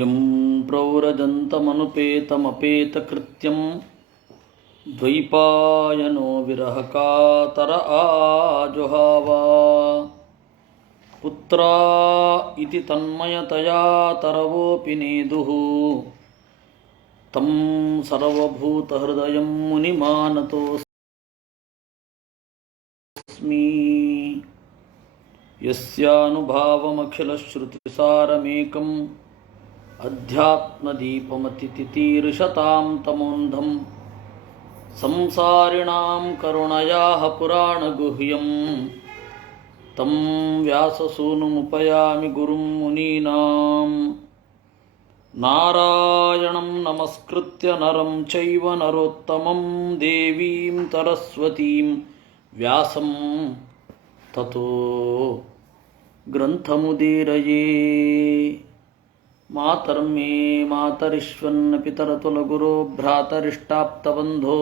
M ಪ್ರವ್ರಜಂತಮನುಪೇತಮಪೇತಕೃತ್ಯಂ ದ್ವೈಪಾಯನೋ ವಿರಹಕಾತರ ಆಜುಹಾವ ಪುತ್ರಾ ಇತಿ ತನ್ಮಯತಯಾ ತರವೋಪಿ ನೇದುಃ ತಂ ಸರ್ವಭೂತಹೃದಯಂ ಮುನಿಮಾನತೋಸ್ಮಿ ಯಸ್ಯಾನುಭಾವಮಖಿಲಶ್ರುತಿಸಾರಮೇಕಂ ಅಧ್ಯಾತ್ಮದೀಪಮತಿತಿತೀರ್ಷತಾಂ ತಮೋಂಧಂ ಸಂಸಾರಿಣಾಂ ಕರುಣಯಾಃ ಪುರಾಣಗುಹ್ಯಂ ತಂ ವ್ಯಾಸಸೂನುಮುಪಯಾಮಿ ಗುರುಂ ಮುನೀನಾಂ ನಾರಾಯಣಂ ನಮಸ್ಕೃತ್ಯ ನರಂ ಚೈವ ನರೋತ್ತಮಂ ದೇವೀಂ ಸರಸ್ವತೀಂ ವ್ಯಾಸಂ ತತೋ ಗ್ರಂಥಮುದೀರಯೇ. ಮಾತರ್ಮೇ ಮಾತರಿಶ್ವನ್ನ ಪಿತರತುಲಗುರೋ ಭ್ರಾತರಿಷ್ಟಾಪ್ತಬಂಧೋ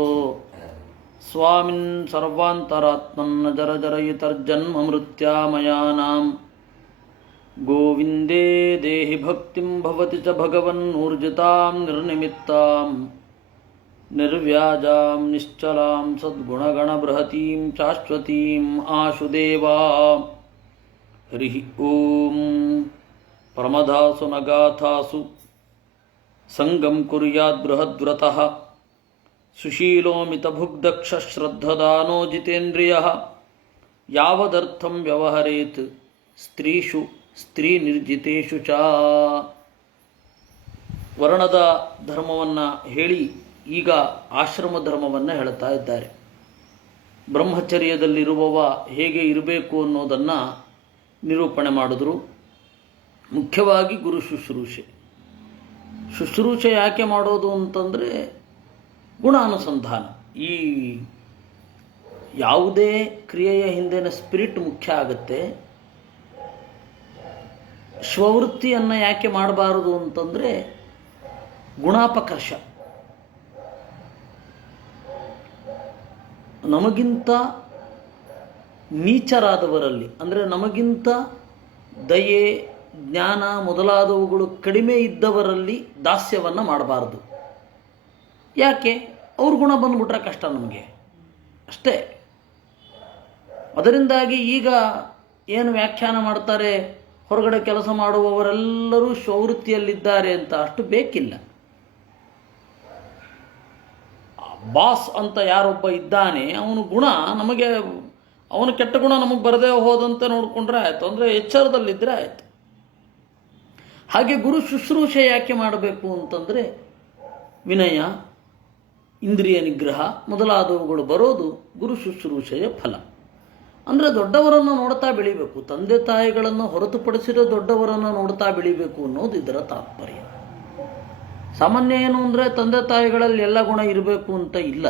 ಸ್ವಾಮಿನ್ ಸರ್ವಾಂತರಾತ್ಮನ್ನ ಜರಜರಯಿತರ್ಜನ್ಮ ಮೃತ್ಯಾಮಯಾನಾಂ ಗೋವಿಂದೇ ದೇಹಿ ಭಕ್ತಿಂ ಭವತಿ ಚ ಭಗವನ್ನೂರ್ಜಿತಾಂ ನಿರ್ನಿಮಿತ್ತಾಂ ನಿರ್ವ್ಯಾಜಾಂ ನಿಶ್ಚಲಾಂ ಸದ್ಗುಣಗಣಬೃಹತೀಂ ಶಾಶ್ವತೀಂ ಆಶುದೇವಾ. ಹರಿ ಓಂ. ಪ್ರಮದಾಸು ನಗಾಥಾಸು ಸಂಗಂ ಕುರ್ಯಾದ್ ಬೃಹದ್ವ್ರತಃ ಸುಶೀಲೋ ಮಿತಭುಗ್ದಕ್ಷ ಶ್ರದ್ಧದಾನೋ ಜಿತೇಂದ್ರಿಯಃ ಯಾವದರ್ಥಂ ವ್ಯವಹರೇತ್ ಸ್ತ್ರೀಷು ಸ್ತ್ರೀ ನಿರ್ಜಿತೇಷು ಚ. ವರ್ಣದ ಧರ್ಮವನ್ನು ಹೇಳಿ ಈಗ ಆಶ್ರಮ ಧರ್ಮವನ್ನು ಹೇಳ್ತಾ ಇದ್ದಾರೆ. ಬ್ರಹ್ಮಚರ್ಯದಲ್ಲಿರುವವ ಹೇಗೆ ಇರಬೇಕು ಅನ್ನೋದನ್ನು ನಿರೂಪಣೆ ಮಾಡಿದ್ರು. ಮುಖ್ಯವಾಗಿ ಗುರು ಶುಶ್ರೂಷೆ. ಶುಶ್ರೂಷೆ ಯಾಕೆ ಮಾಡೋದು ಅಂತಂದರೆ ಗುಣಾನುಸಂಧಾನ. ಈ ಯಾವುದೇ ಕ್ರಿಯೆಯ ಹಿಂದಿನ ಸ್ಪಿರಿಟ್ ಮುಖ್ಯ ಆಗುತ್ತೆ. ಸ್ವವೃತ್ತಿಯನ್ನು ಯಾಕೆ ಮಾಡಬಾರದು ಅಂತಂದರೆ ಗುಣಾಪಕರ್ಷ. ನಮಗಿಂತ ನೀಚರಾದವರಲ್ಲಿ, ಅಂದರೆ ನಮಗಿಂತ ದಯೆ ಜ್ಞಾನ ಮೊದಲಾದವುಗಳು ಕಡಿಮೆ ಇದ್ದವರಲ್ಲಿ ದಾಸ್ಯವನ್ನು ಮಾಡಬಾರ್ದು. ಯಾಕೆ? ಅವ್ರ ಗುಣ ಬಂದ್ಬಿಟ್ರೆ ಕಷ್ಟ ನಮಗೆ ಅಷ್ಟೇ. ಅದರಿಂದಾಗಿ ಈಗ ಏನು ವ್ಯಾಖ್ಯಾನ ಮಾಡ್ತಾರೆ, ಹೊರಗಡೆ ಕೆಲಸ ಮಾಡುವವರೆಲ್ಲರೂ ಸ್ವವೃತ್ತಿಯಲ್ಲಿದ್ದಾರೆ ಅಂತ ಅಷ್ಟು ಬೇಕಿಲ್ಲ. ಬಾಸ್ ಅಂತ ಯಾರೊಬ್ಬ ಇದ್ದಾನೆ, ಅವನು ಗುಣ ನಮಗೆ, ಅವನ ಕೆಟ್ಟ ಗುಣ ನಮಗೆ ಬರದೇ ಹೋದಂತೆ ನೋಡಿಕೊಂಡ್ರೆ ಆಯಿತು, ಅಂದರೆ ಎಚ್ಚರದಲ್ಲಿದ್ದರೆ ಆಯಿತು. ಹಾಗೆ ಗುರು ಶುಶ್ರೂಷೆ ಯಾಕೆ ಮಾಡಬೇಕು ಅಂತಂದರೆ ವಿನಯ, ಇಂದ್ರಿಯ ನಿಗ್ರಹ ಮೊದಲಾದವುಗಳು ಬರೋದು ಗುರು ಶುಶ್ರೂಷೆಯ ಫಲ. ಅಂದರೆ ದೊಡ್ಡವರನ್ನು ನೋಡ್ತಾ ಬೆಳಿಬೇಕು, ತಂದೆ ತಾಯಿಗಳನ್ನು ಹೊರತುಪಡಿಸಿರೋ ದೊಡ್ಡವರನ್ನು ನೋಡ್ತಾ ಬೆಳಿಬೇಕು ಅನ್ನೋದು ಇದರ ತಾತ್ಪರ್ಯ. ಸಾಮಾನ್ಯ ಏನು ಅಂದರೆ ತಂದೆ ತಾಯಿಗಳಲ್ಲಿ ಎಲ್ಲ ಗುಣ ಇರಬೇಕು ಅಂತ ಇಲ್ಲ.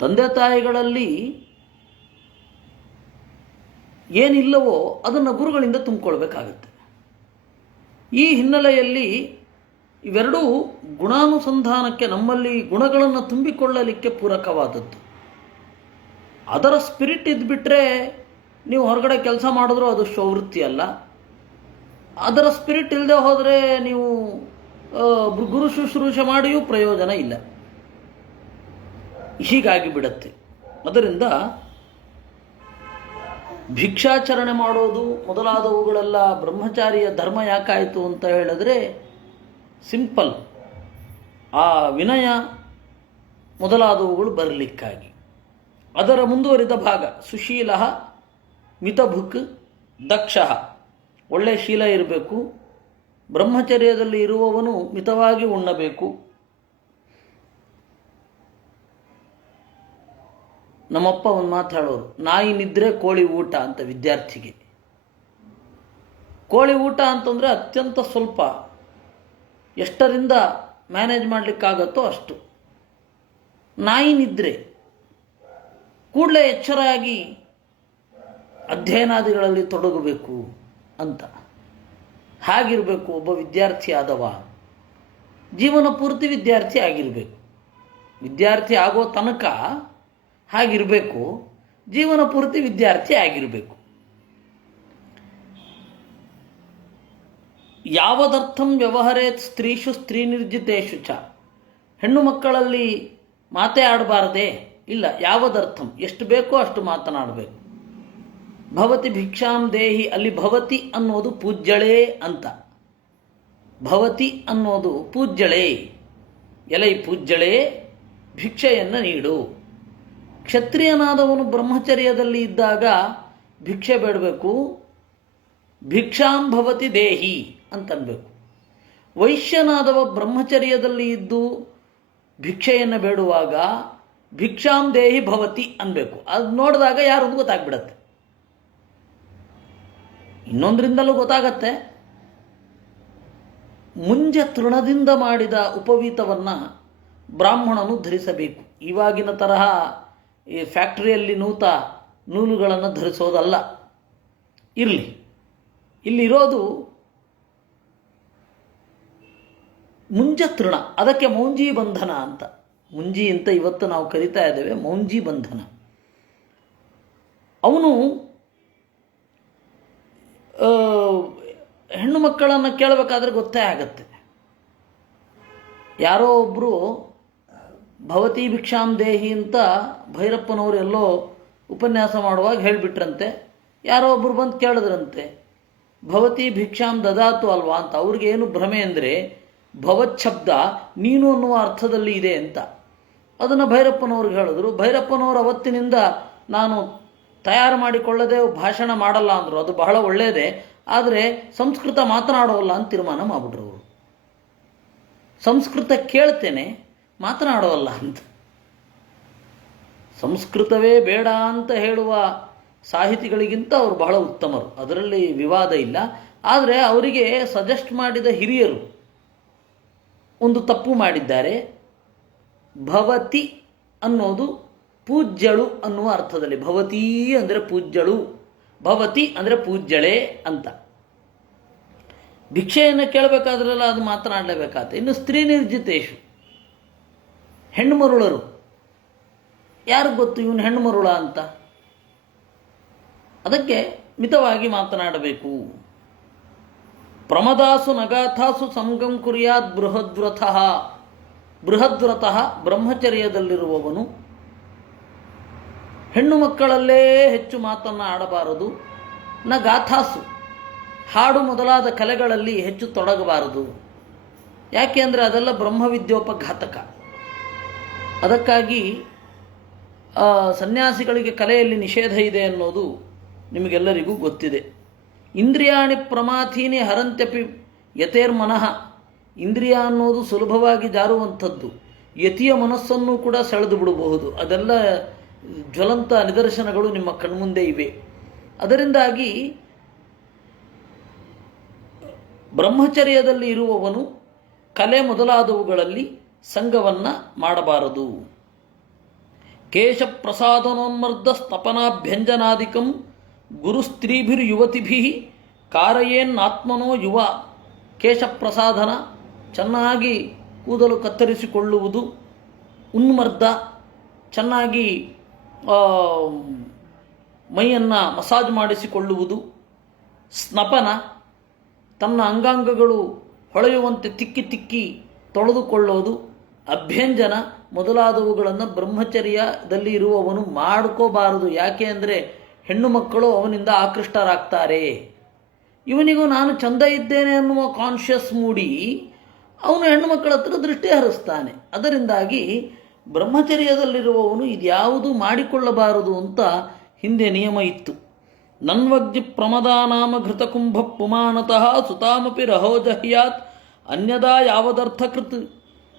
ತಂದೆ ತಾಯಿಗಳಲ್ಲಿ ಏನಿಲ್ಲವೋ ಅದನ್ನು ಗುರುಗಳಿಂದ ತುಂಬಿಕೊಳ್ಬೇಕಾಗತ್ತೆ. ಈ ಹಿನ್ನೆಲೆಯಲ್ಲಿ ಇವೆರಡೂ ಗುಣಾನುಸಂಧಾನಕ್ಕೆ, ನಮ್ಮಲ್ಲಿ ಗುಣಗಳನ್ನು ತುಂಬಿಕೊಳ್ಳಲಿಕ್ಕೆ ಪೂರಕವಾದದ್ದು. ಅದರ ಸ್ಪಿರಿಟ್ ಇದ್ಬಿಟ್ರೆ ನೀವು ಹೊರಗಡೆ ಕೆಲಸ ಮಾಡಿದ್ರೂ ಅದು ಸ್ವವೃತ್ತಿ ಅಲ್ಲ. ಅದರ ಸ್ಪಿರಿಟ್ ಇಲ್ಲದೆ ಹೋದರೆ ನೀವು ಗುರು ಶುಶ್ರೂಷೆ ಮಾಡಿಯೂ ಪ್ರಯೋಜನ ಇಲ್ಲ. ಹೀಗಾಗಿ ಬಿಡತ್ತೆ. ಅದರಿಂದ ಭಿಕ್ಷಾಚರಣೆ ಮಾಡೋದು ಮೊದಲಾದವುಗಳೆಲ್ಲ ಬ್ರಹ್ಮಚಾರಿಯ ಧರ್ಮ ಯಾಕಾಯಿತು ಅಂತ ಹೇಳಿದ್ರೆ ಸಿಂಪಲ್, ಆ ವಿನಯ ಮೊದಲಾದವುಗಳು ಬರಲಿಕ್ಕಾಗಿ. ಅದರ ಮುಂದುವರಿದ ಭಾಗ ಸುಶೀಲ ಮಿತಭುಕ್ ದಕ್ಷ. ಒಳ್ಳೆಯ ಶೀಲ ಇರಬೇಕು. ಬ್ರಹ್ಮಚರ್ಯದಲ್ಲಿ ಇರುವವನು ಮಿತವಾಗಿ ಉಣ್ಣಬೇಕು. ನಮ್ಮಪ್ಪ ಒಂದು ಮಾತು ಹೇಳೋರು, ನಾಯಿ ನಿದ್ರೆ ಕೋಳಿ ಊಟ ಅಂತ ವಿದ್ಯಾರ್ಥಿಗೆ. ಕೋಳಿ ಊಟ ಅಂತಂದರೆ ಅತ್ಯಂತ ಸ್ವಲ್ಪ, ಎಷ್ಟರಿಂದ ಮ್ಯಾನೇಜ್ ಮಾಡಲಿಕ್ಕಾಗತ್ತೋ ಅಷ್ಟು. ನಾಯಿ ನಿದ್ರೆ ಕೂಡಲೇ ಎಚ್ಚರಾಗಿ ಅಧ್ಯಯನಾದಿಗಳಲ್ಲಿ ತೊಡಗಬೇಕು ಅಂತ. ಹಾಗಿರಬೇಕು ಒಬ್ಬ ವಿದ್ಯಾರ್ಥಿ ಆದವ. ಜೀವನ ಪೂರ್ತಿ ವಿದ್ಯಾರ್ಥಿ ಆಗಿರಬೇಕು. ವಿದ್ಯಾರ್ಥಿ ಆಗೋ ತನಕ ಹಾಗಿರಬೇಕು, ಜೀವನ ಪೂರ್ತಿ ವಿದ್ಯಾರ್ಥಿ ಆಗಿರಬೇಕು. ಯಾವದರ್ಥಂ ವ್ಯವಹರೇತ್ ಸ್ತ್ರೀಷು ಸ್ತ್ರೀ ನಿರ್ಜಿತೇಶು ಚ. ಹೆಣ್ಣು ಮಕ್ಕಳಲ್ಲಿ ಮಾತೇ ಆಡಬಾರದೆ? ಇಲ್ಲ, ಯಾವದರ್ಥಂ, ಎಷ್ಟು ಬೇಕೋ ಅಷ್ಟು ಮಾತನಾಡಬೇಕು. ಭವತಿ ಭಿಕ್ಷಾಂ ದೇಹಿ, ಅಲ್ಲಿ ಭವತಿ ಅನ್ನೋದು ಪೂಜ್ಯಳೇ ಅಂತ. ಭವತಿ ಅನ್ನೋದು ಪೂಜ್ಯಳೇ, ಎಲೈ ಪೂಜ್ಯಳೇ ಭಿಕ್ಷೆಯನ್ನು ನೀಡು. ಕ್ಷತ್ರಿಯನಾದವನು ಬ್ರಹ್ಮಚರ್ಯದಲ್ಲಿ ಇದ್ದಾಗ ಭಿಕ್ಷೆ ಬೇಡಬೇಕು, ಭಿಕ್ಷಾಂ ಭವತಿ ದೇಹಿ ಅಂತನ್ಬೇಕು. ವೈಶ್ಯನಾದವ ಬ್ರಹ್ಮಚರ್ಯದಲ್ಲಿ ಇದ್ದು ಭಿಕ್ಷೆಯನ್ನು ಬೇಡುವಾಗ ಭಿಕ್ಷಾಂ ದೇಹಿ ಭವತಿ ಅನ್ಬೇಕು. ಅದು ನೋಡಿದಾಗ ಯಾರೊಂದು ಗೊತ್ತಾಗ್ಬಿಡತ್ತೆ, ಇನ್ನೊಂದರಿಂದಲೂ ಗೊತ್ತಾಗತ್ತೆ. ಮುಂಜೆ ತೃಣದಿಂದ ಮಾಡಿದ ಉಪವೀತವನ್ನು ಬ್ರಾಹ್ಮಣನು ಧರಿಸಬೇಕು. ಇವಾಗಿನ ತರಹ ಈ ಫ್ಯಾಕ್ಟರಿಯಲ್ಲಿ ನೂಲುಗಳನ್ನು ಧರಿಸೋದಲ್ಲ. ಇರಲಿ, ಇಲ್ಲಿರೋದು ಮುಂಜ ತೃಣ, ಅದಕ್ಕೆ ಮೌಂಜಿ ಬಂಧನ ಅಂತ. ಮುಂಜಿ ಅಂತ ಇವತ್ತು ನಾವು ಕರಿತಾ ಇದ್ದೇವೆ, ಮೌಂಜಿ ಬಂಧನ. ಅವನು ಹೆಣ್ಣು ಮಕ್ಕಳನ್ನು ಕೇಳಬೇಕಾದ್ರೆ ಗೊತ್ತೇ ಆಗತ್ತೆ. ಯಾರೋ ಒಬ್ಬರು ಭವತಿ ಭಿಕ್ಷಾಂ ದೇಹಿ ಅಂತ ಭೈರಪ್ಪನವರು ಎಲ್ಲೋ ಉಪನ್ಯಾಸ ಮಾಡುವಾಗ ಹೇಳಿಬಿಟ್ರಂತೆ. ಯಾರೋ ಒಬ್ಬರು ಬಂದು ಕೇಳಿದ್ರಂತೆ, ಭವತಿ ಭಿಕ್ಷಾಂ ದದಾತು ಅಲ್ವಾ ಅಂತ. ಅವ್ರಿಗೆ ಏನು ಭ್ರಮೆ ಅಂದರೆ ಭವತ್ ಶಬ್ದ ನೀನು ಅನ್ನುವ ಅರ್ಥದಲ್ಲಿ ಇದೆ ಅಂತ. ಅದನ್ನು ಭೈರಪ್ಪನವ್ರಿಗೆ ಹೇಳಿದ್ರು. ಭೈರಪ್ಪನವರು ಅವತ್ತಿನಿಂದ ನಾನು ತಯಾರು ಮಾಡಿಕೊಳ್ಳದೆ ಭಾಷಣ ಮಾಡಲ್ಲ ಅಂದರು. ಅದು ಬಹಳ ಒಳ್ಳೆಯದೇ, ಆದರೆ ಸಂಸ್ಕೃತ ಮಾತನಾಡೋಲ್ಲ ಅಂತ ತೀರ್ಮಾನ ಮಾಡಿಬಿಟ್ರು ಅವರು. ಸಂಸ್ಕೃತ ಕೇಳ್ತೇನೆ, ಮಾತನಾಡೋಲ್ಲ ಅಂತ. ಸಂಸ್ಕೃತವೇ ಬೇಡ ಅಂತ ಹೇಳುವ ಸಾಹಿತಿಗಳಿಗಿಂತ ಅವರು ಬಹಳ ಉತ್ತಮರು, ಅದರಲ್ಲಿ ವಿವಾದ ಇಲ್ಲ. ಆದರೆ ಅವರಿಗೆ ಸಜೆಸ್ಟ್ ಮಾಡಿದ ಹಿರಿಯರು ಒಂದು ತಪ್ಪು ಮಾಡಿದ್ದಾರೆ. ಭವತಿ ಅನ್ನೋದು ಪೂಜ್ಯಳು ಅನ್ನುವ ಅರ್ಥದಲ್ಲಿ. ಭವತಿ ಅಂದರೆ ಪೂಜ್ಯಳು, ಭವತಿ ಅಂದರೆ ಪೂಜ್ಯಳೆ ಅಂತ. ಭಿಕ್ಷೆಯನ್ನು ಕೇಳಬೇಕಾದ್ರೆಲ್ಲ ಅದು ಮಾತನಾಡಲೇಬೇಕಾಗುತ್ತೆ. ಇನ್ನು ಸ್ತ್ರೀ ನಿರ್ಜಿತೇಶು, ಹೆಣ್ಣು ಮರುಳರು. ಯಾರಿಗೆ ಗೊತ್ತು ಇವನು ಹೆಣ್ಣು ಮರುಳ ಅಂತ? ಅದಕ್ಕೆ ಮಿತವಾಗಿ ಮಾತನಾಡಬೇಕು. ಪ್ರಮದಾಸು ನಗಾಥಾಸು ಸಂಗಂ ಕುರ್ಯಾತ್ ಬೃಹದ್ವ್ರತಃ. ಬೃಹದ್ವ್ರತಃ ಬ್ರಹ್ಮಚರ್ಯದಲ್ಲಿರುವವನು ಹೆಣ್ಣು ಮಕ್ಕಳಲ್ಲೇ ಹೆಚ್ಚು ಮಾತನ್ನು ಆಡಬಾರದು. ನ ಗಾಥಾಸು, ಹಾಡು ಮೊದಲಾದ ಕಲೆಗಳಲ್ಲಿ ಹೆಚ್ಚು ತೊಡಗಬಾರದು. ಯಾಕೆ ಅಂದರೆ ಅದೆಲ್ಲ ಬ್ರಹ್ಮವಿದ್ಯೋಪಘಾತಕ. ಅದಕ್ಕಾಗಿ ಸನ್ಯಾಸಿಗಳಿಗೆ ಕಲೆಯಲ್ಲಿ ನಿಷೇಧ ಇದೆ ಅನ್ನೋದು ನಿಮಗೆಲ್ಲರಿಗೂ ಗೊತ್ತಿದೆ. ಇಂದ್ರಿಯಾಣಿ ಪ್ರಮಾಥೀನಿ ಹರಂತ್ಯಪಿ ಯತೇರ್ಮನಃ. ಇಂದ್ರಿಯ ಅನ್ನೋದು ಸುಲಭವಾಗಿ ಜಾರುವಂಥದ್ದು, ಯತಿಯ ಮನಸ್ಸನ್ನು ಕೂಡ ಸೆಳೆದು ಬಿಡಬಹುದು. ಅದೆಲ್ಲ ಜ್ವಲಂತ ನಿದರ್ಶನಗಳು ನಿಮ್ಮ ಕಣ್ಮುಂದೆ ಇವೆ. ಅದರಿಂದಾಗಿ ಬ್ರಹ್ಮಚರ್ಯದಲ್ಲಿ ಇರುವವನು ಕಲೆ ಮೊದಲಾದವುಗಳಲ್ಲಿ ಸಂಘವನ್ನು ಮಾಡಬಾರದು. ಕೇಶ ಪ್ರಸಾದನೋನ್ಮರ್ದ ಸ್ತಪನಾಭ್ಯಂಜನಾದಿಕಂ ಗುರುಸ್ತ್ರೀಭಿರ್ಯುವತಿಭಿ ಕಾರಯೇನ್ನಾತ್ಮನೋ ಯುವ. ಕೇಶಪ್ರಸಾದನ, ಚೆನ್ನಾಗಿ ಕೂದಲು ಕತ್ತರಿಸಿಕೊಳ್ಳುವುದು. ಉನ್ಮರ್ದ, ಚೆನ್ನಾಗಿ ಮೈಯನ್ನು ಮಸಾಜ್ ಮಾಡಿಸಿಕೊಳ್ಳುವುದು. ಸ್ನಪನ, ತನ್ನ ಅಂಗಾಂಗಗಳು ಹೊಳೆಯುವಂತೆ ತಿಕ್ಕಿ ತಿಕ್ಕಿ ತೊಳೆದುಕೊಳ್ಳೋದು. ಅಭ್ಯಂಜನ ಮೊದಲಾದವುಗಳನ್ನು ಬ್ರಹ್ಮಚರ್ಯದಲ್ಲಿ ಇರುವವನು ಮಾಡ್ಕೋಬಾರದು. ಯಾಕೆ ಅಂದರೆ ಹೆಣ್ಣು ಮಕ್ಕಳು ಅವನಿಂದ ಆಕೃಷ್ಟರಾಗ್ತಾರೆ. ಇವನಿಗೂ ನಾನು ಚಂದ ಇದ್ದೇನೆ ಅನ್ನುವ ಕಾನ್ಷಿಯಸ್ ಮೂಡಿ ಅವನು ಹೆಣ್ಣು ಮಕ್ಕಳ ಹತ್ರ ದೃಷ್ಟಿ ಹರಿಸ್ತಾನೆ. ಅದರಿಂದಾಗಿ ಬ್ರಹ್ಮಚರ್ಯದಲ್ಲಿರುವವನು ಇದ್ಯಾವುದೂ ಮಾಡಿಕೊಳ್ಳಬಾರದು ಅಂತ ಹಿಂದೆ ನಿಯಮ ಇತ್ತು. ನನ್ವಗ್ಜಿ ಪ್ರಮದಾನಾಮ ಘೃತಕುಂಭ ಪುಮಾನತಃ ಸುತಾಮಪಿ ರಹೋಜಹ್ಯಾತ್ ಅನ್ಯದಾ ಯಾವದರ್ಥಕೃತ್.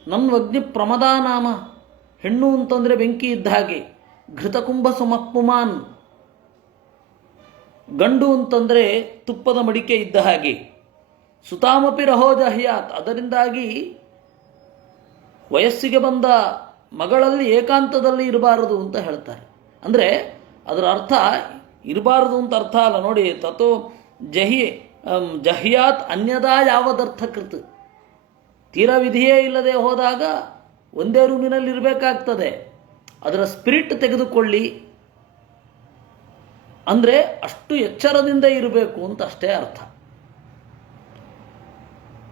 ನನ್ವಗ್ನಿ ಪ್ರಮದಾನಾಮ, ಹೆಣ್ಣು ಅಂತಂದರೆ ಬೆಂಕಿ ಇದ್ದ ಹಾಗೆ. ಘೃತಕುಂಭ ಸುಮಪುಮಾನ್, ಗಂಡು ಅಂತಂದರೆ ತುಪ್ಪದ ಮಡಿಕೆ ಇದ್ದ ಹಾಗೆ. ಸುತಾಮಪಿ ರಹೋಜಹ್ಯಾತ್, ಅದರಿಂದಾಗಿ ವಯಸ್ಸಿಗೆ ಬಂದ ಮಗಳಲ್ಲಿ ಏಕಾಂತದಲ್ಲಿ ಇರಬಾರದು ಅಂತ ಹೇಳ್ತಾರೆ. ಅಂದರೆ ಅದರ ಅರ್ಥ ಇರಬಾರದು ಅಂತ ಅರ್ಥ ಅಲ್ಲ ನೋಡಿ. ತಥೋ ಜಹ್ಯಾತ್ ಅನ್ಯದಾ ಯಾವದರ್ಥಕೃತ್. ತೀರಾ ವಿಧಿಯೇ ಇಲ್ಲದೆ ಹೋದಾಗ ಒಂದೇ ರೂಮಿನಲ್ಲಿ ಇರಬೇಕಾಗ್ತದೆ. ಅದರ ಸ್ಪಿರಿಟ್ ತೆಗೆದುಕೊಳ್ಳಿ ಅಂದರೆ ಅಷ್ಟು ಎಚ್ಚರದಿಂದ ಇರಬೇಕು ಅಂತ ಅಷ್ಟೇ ಅರ್ಥ.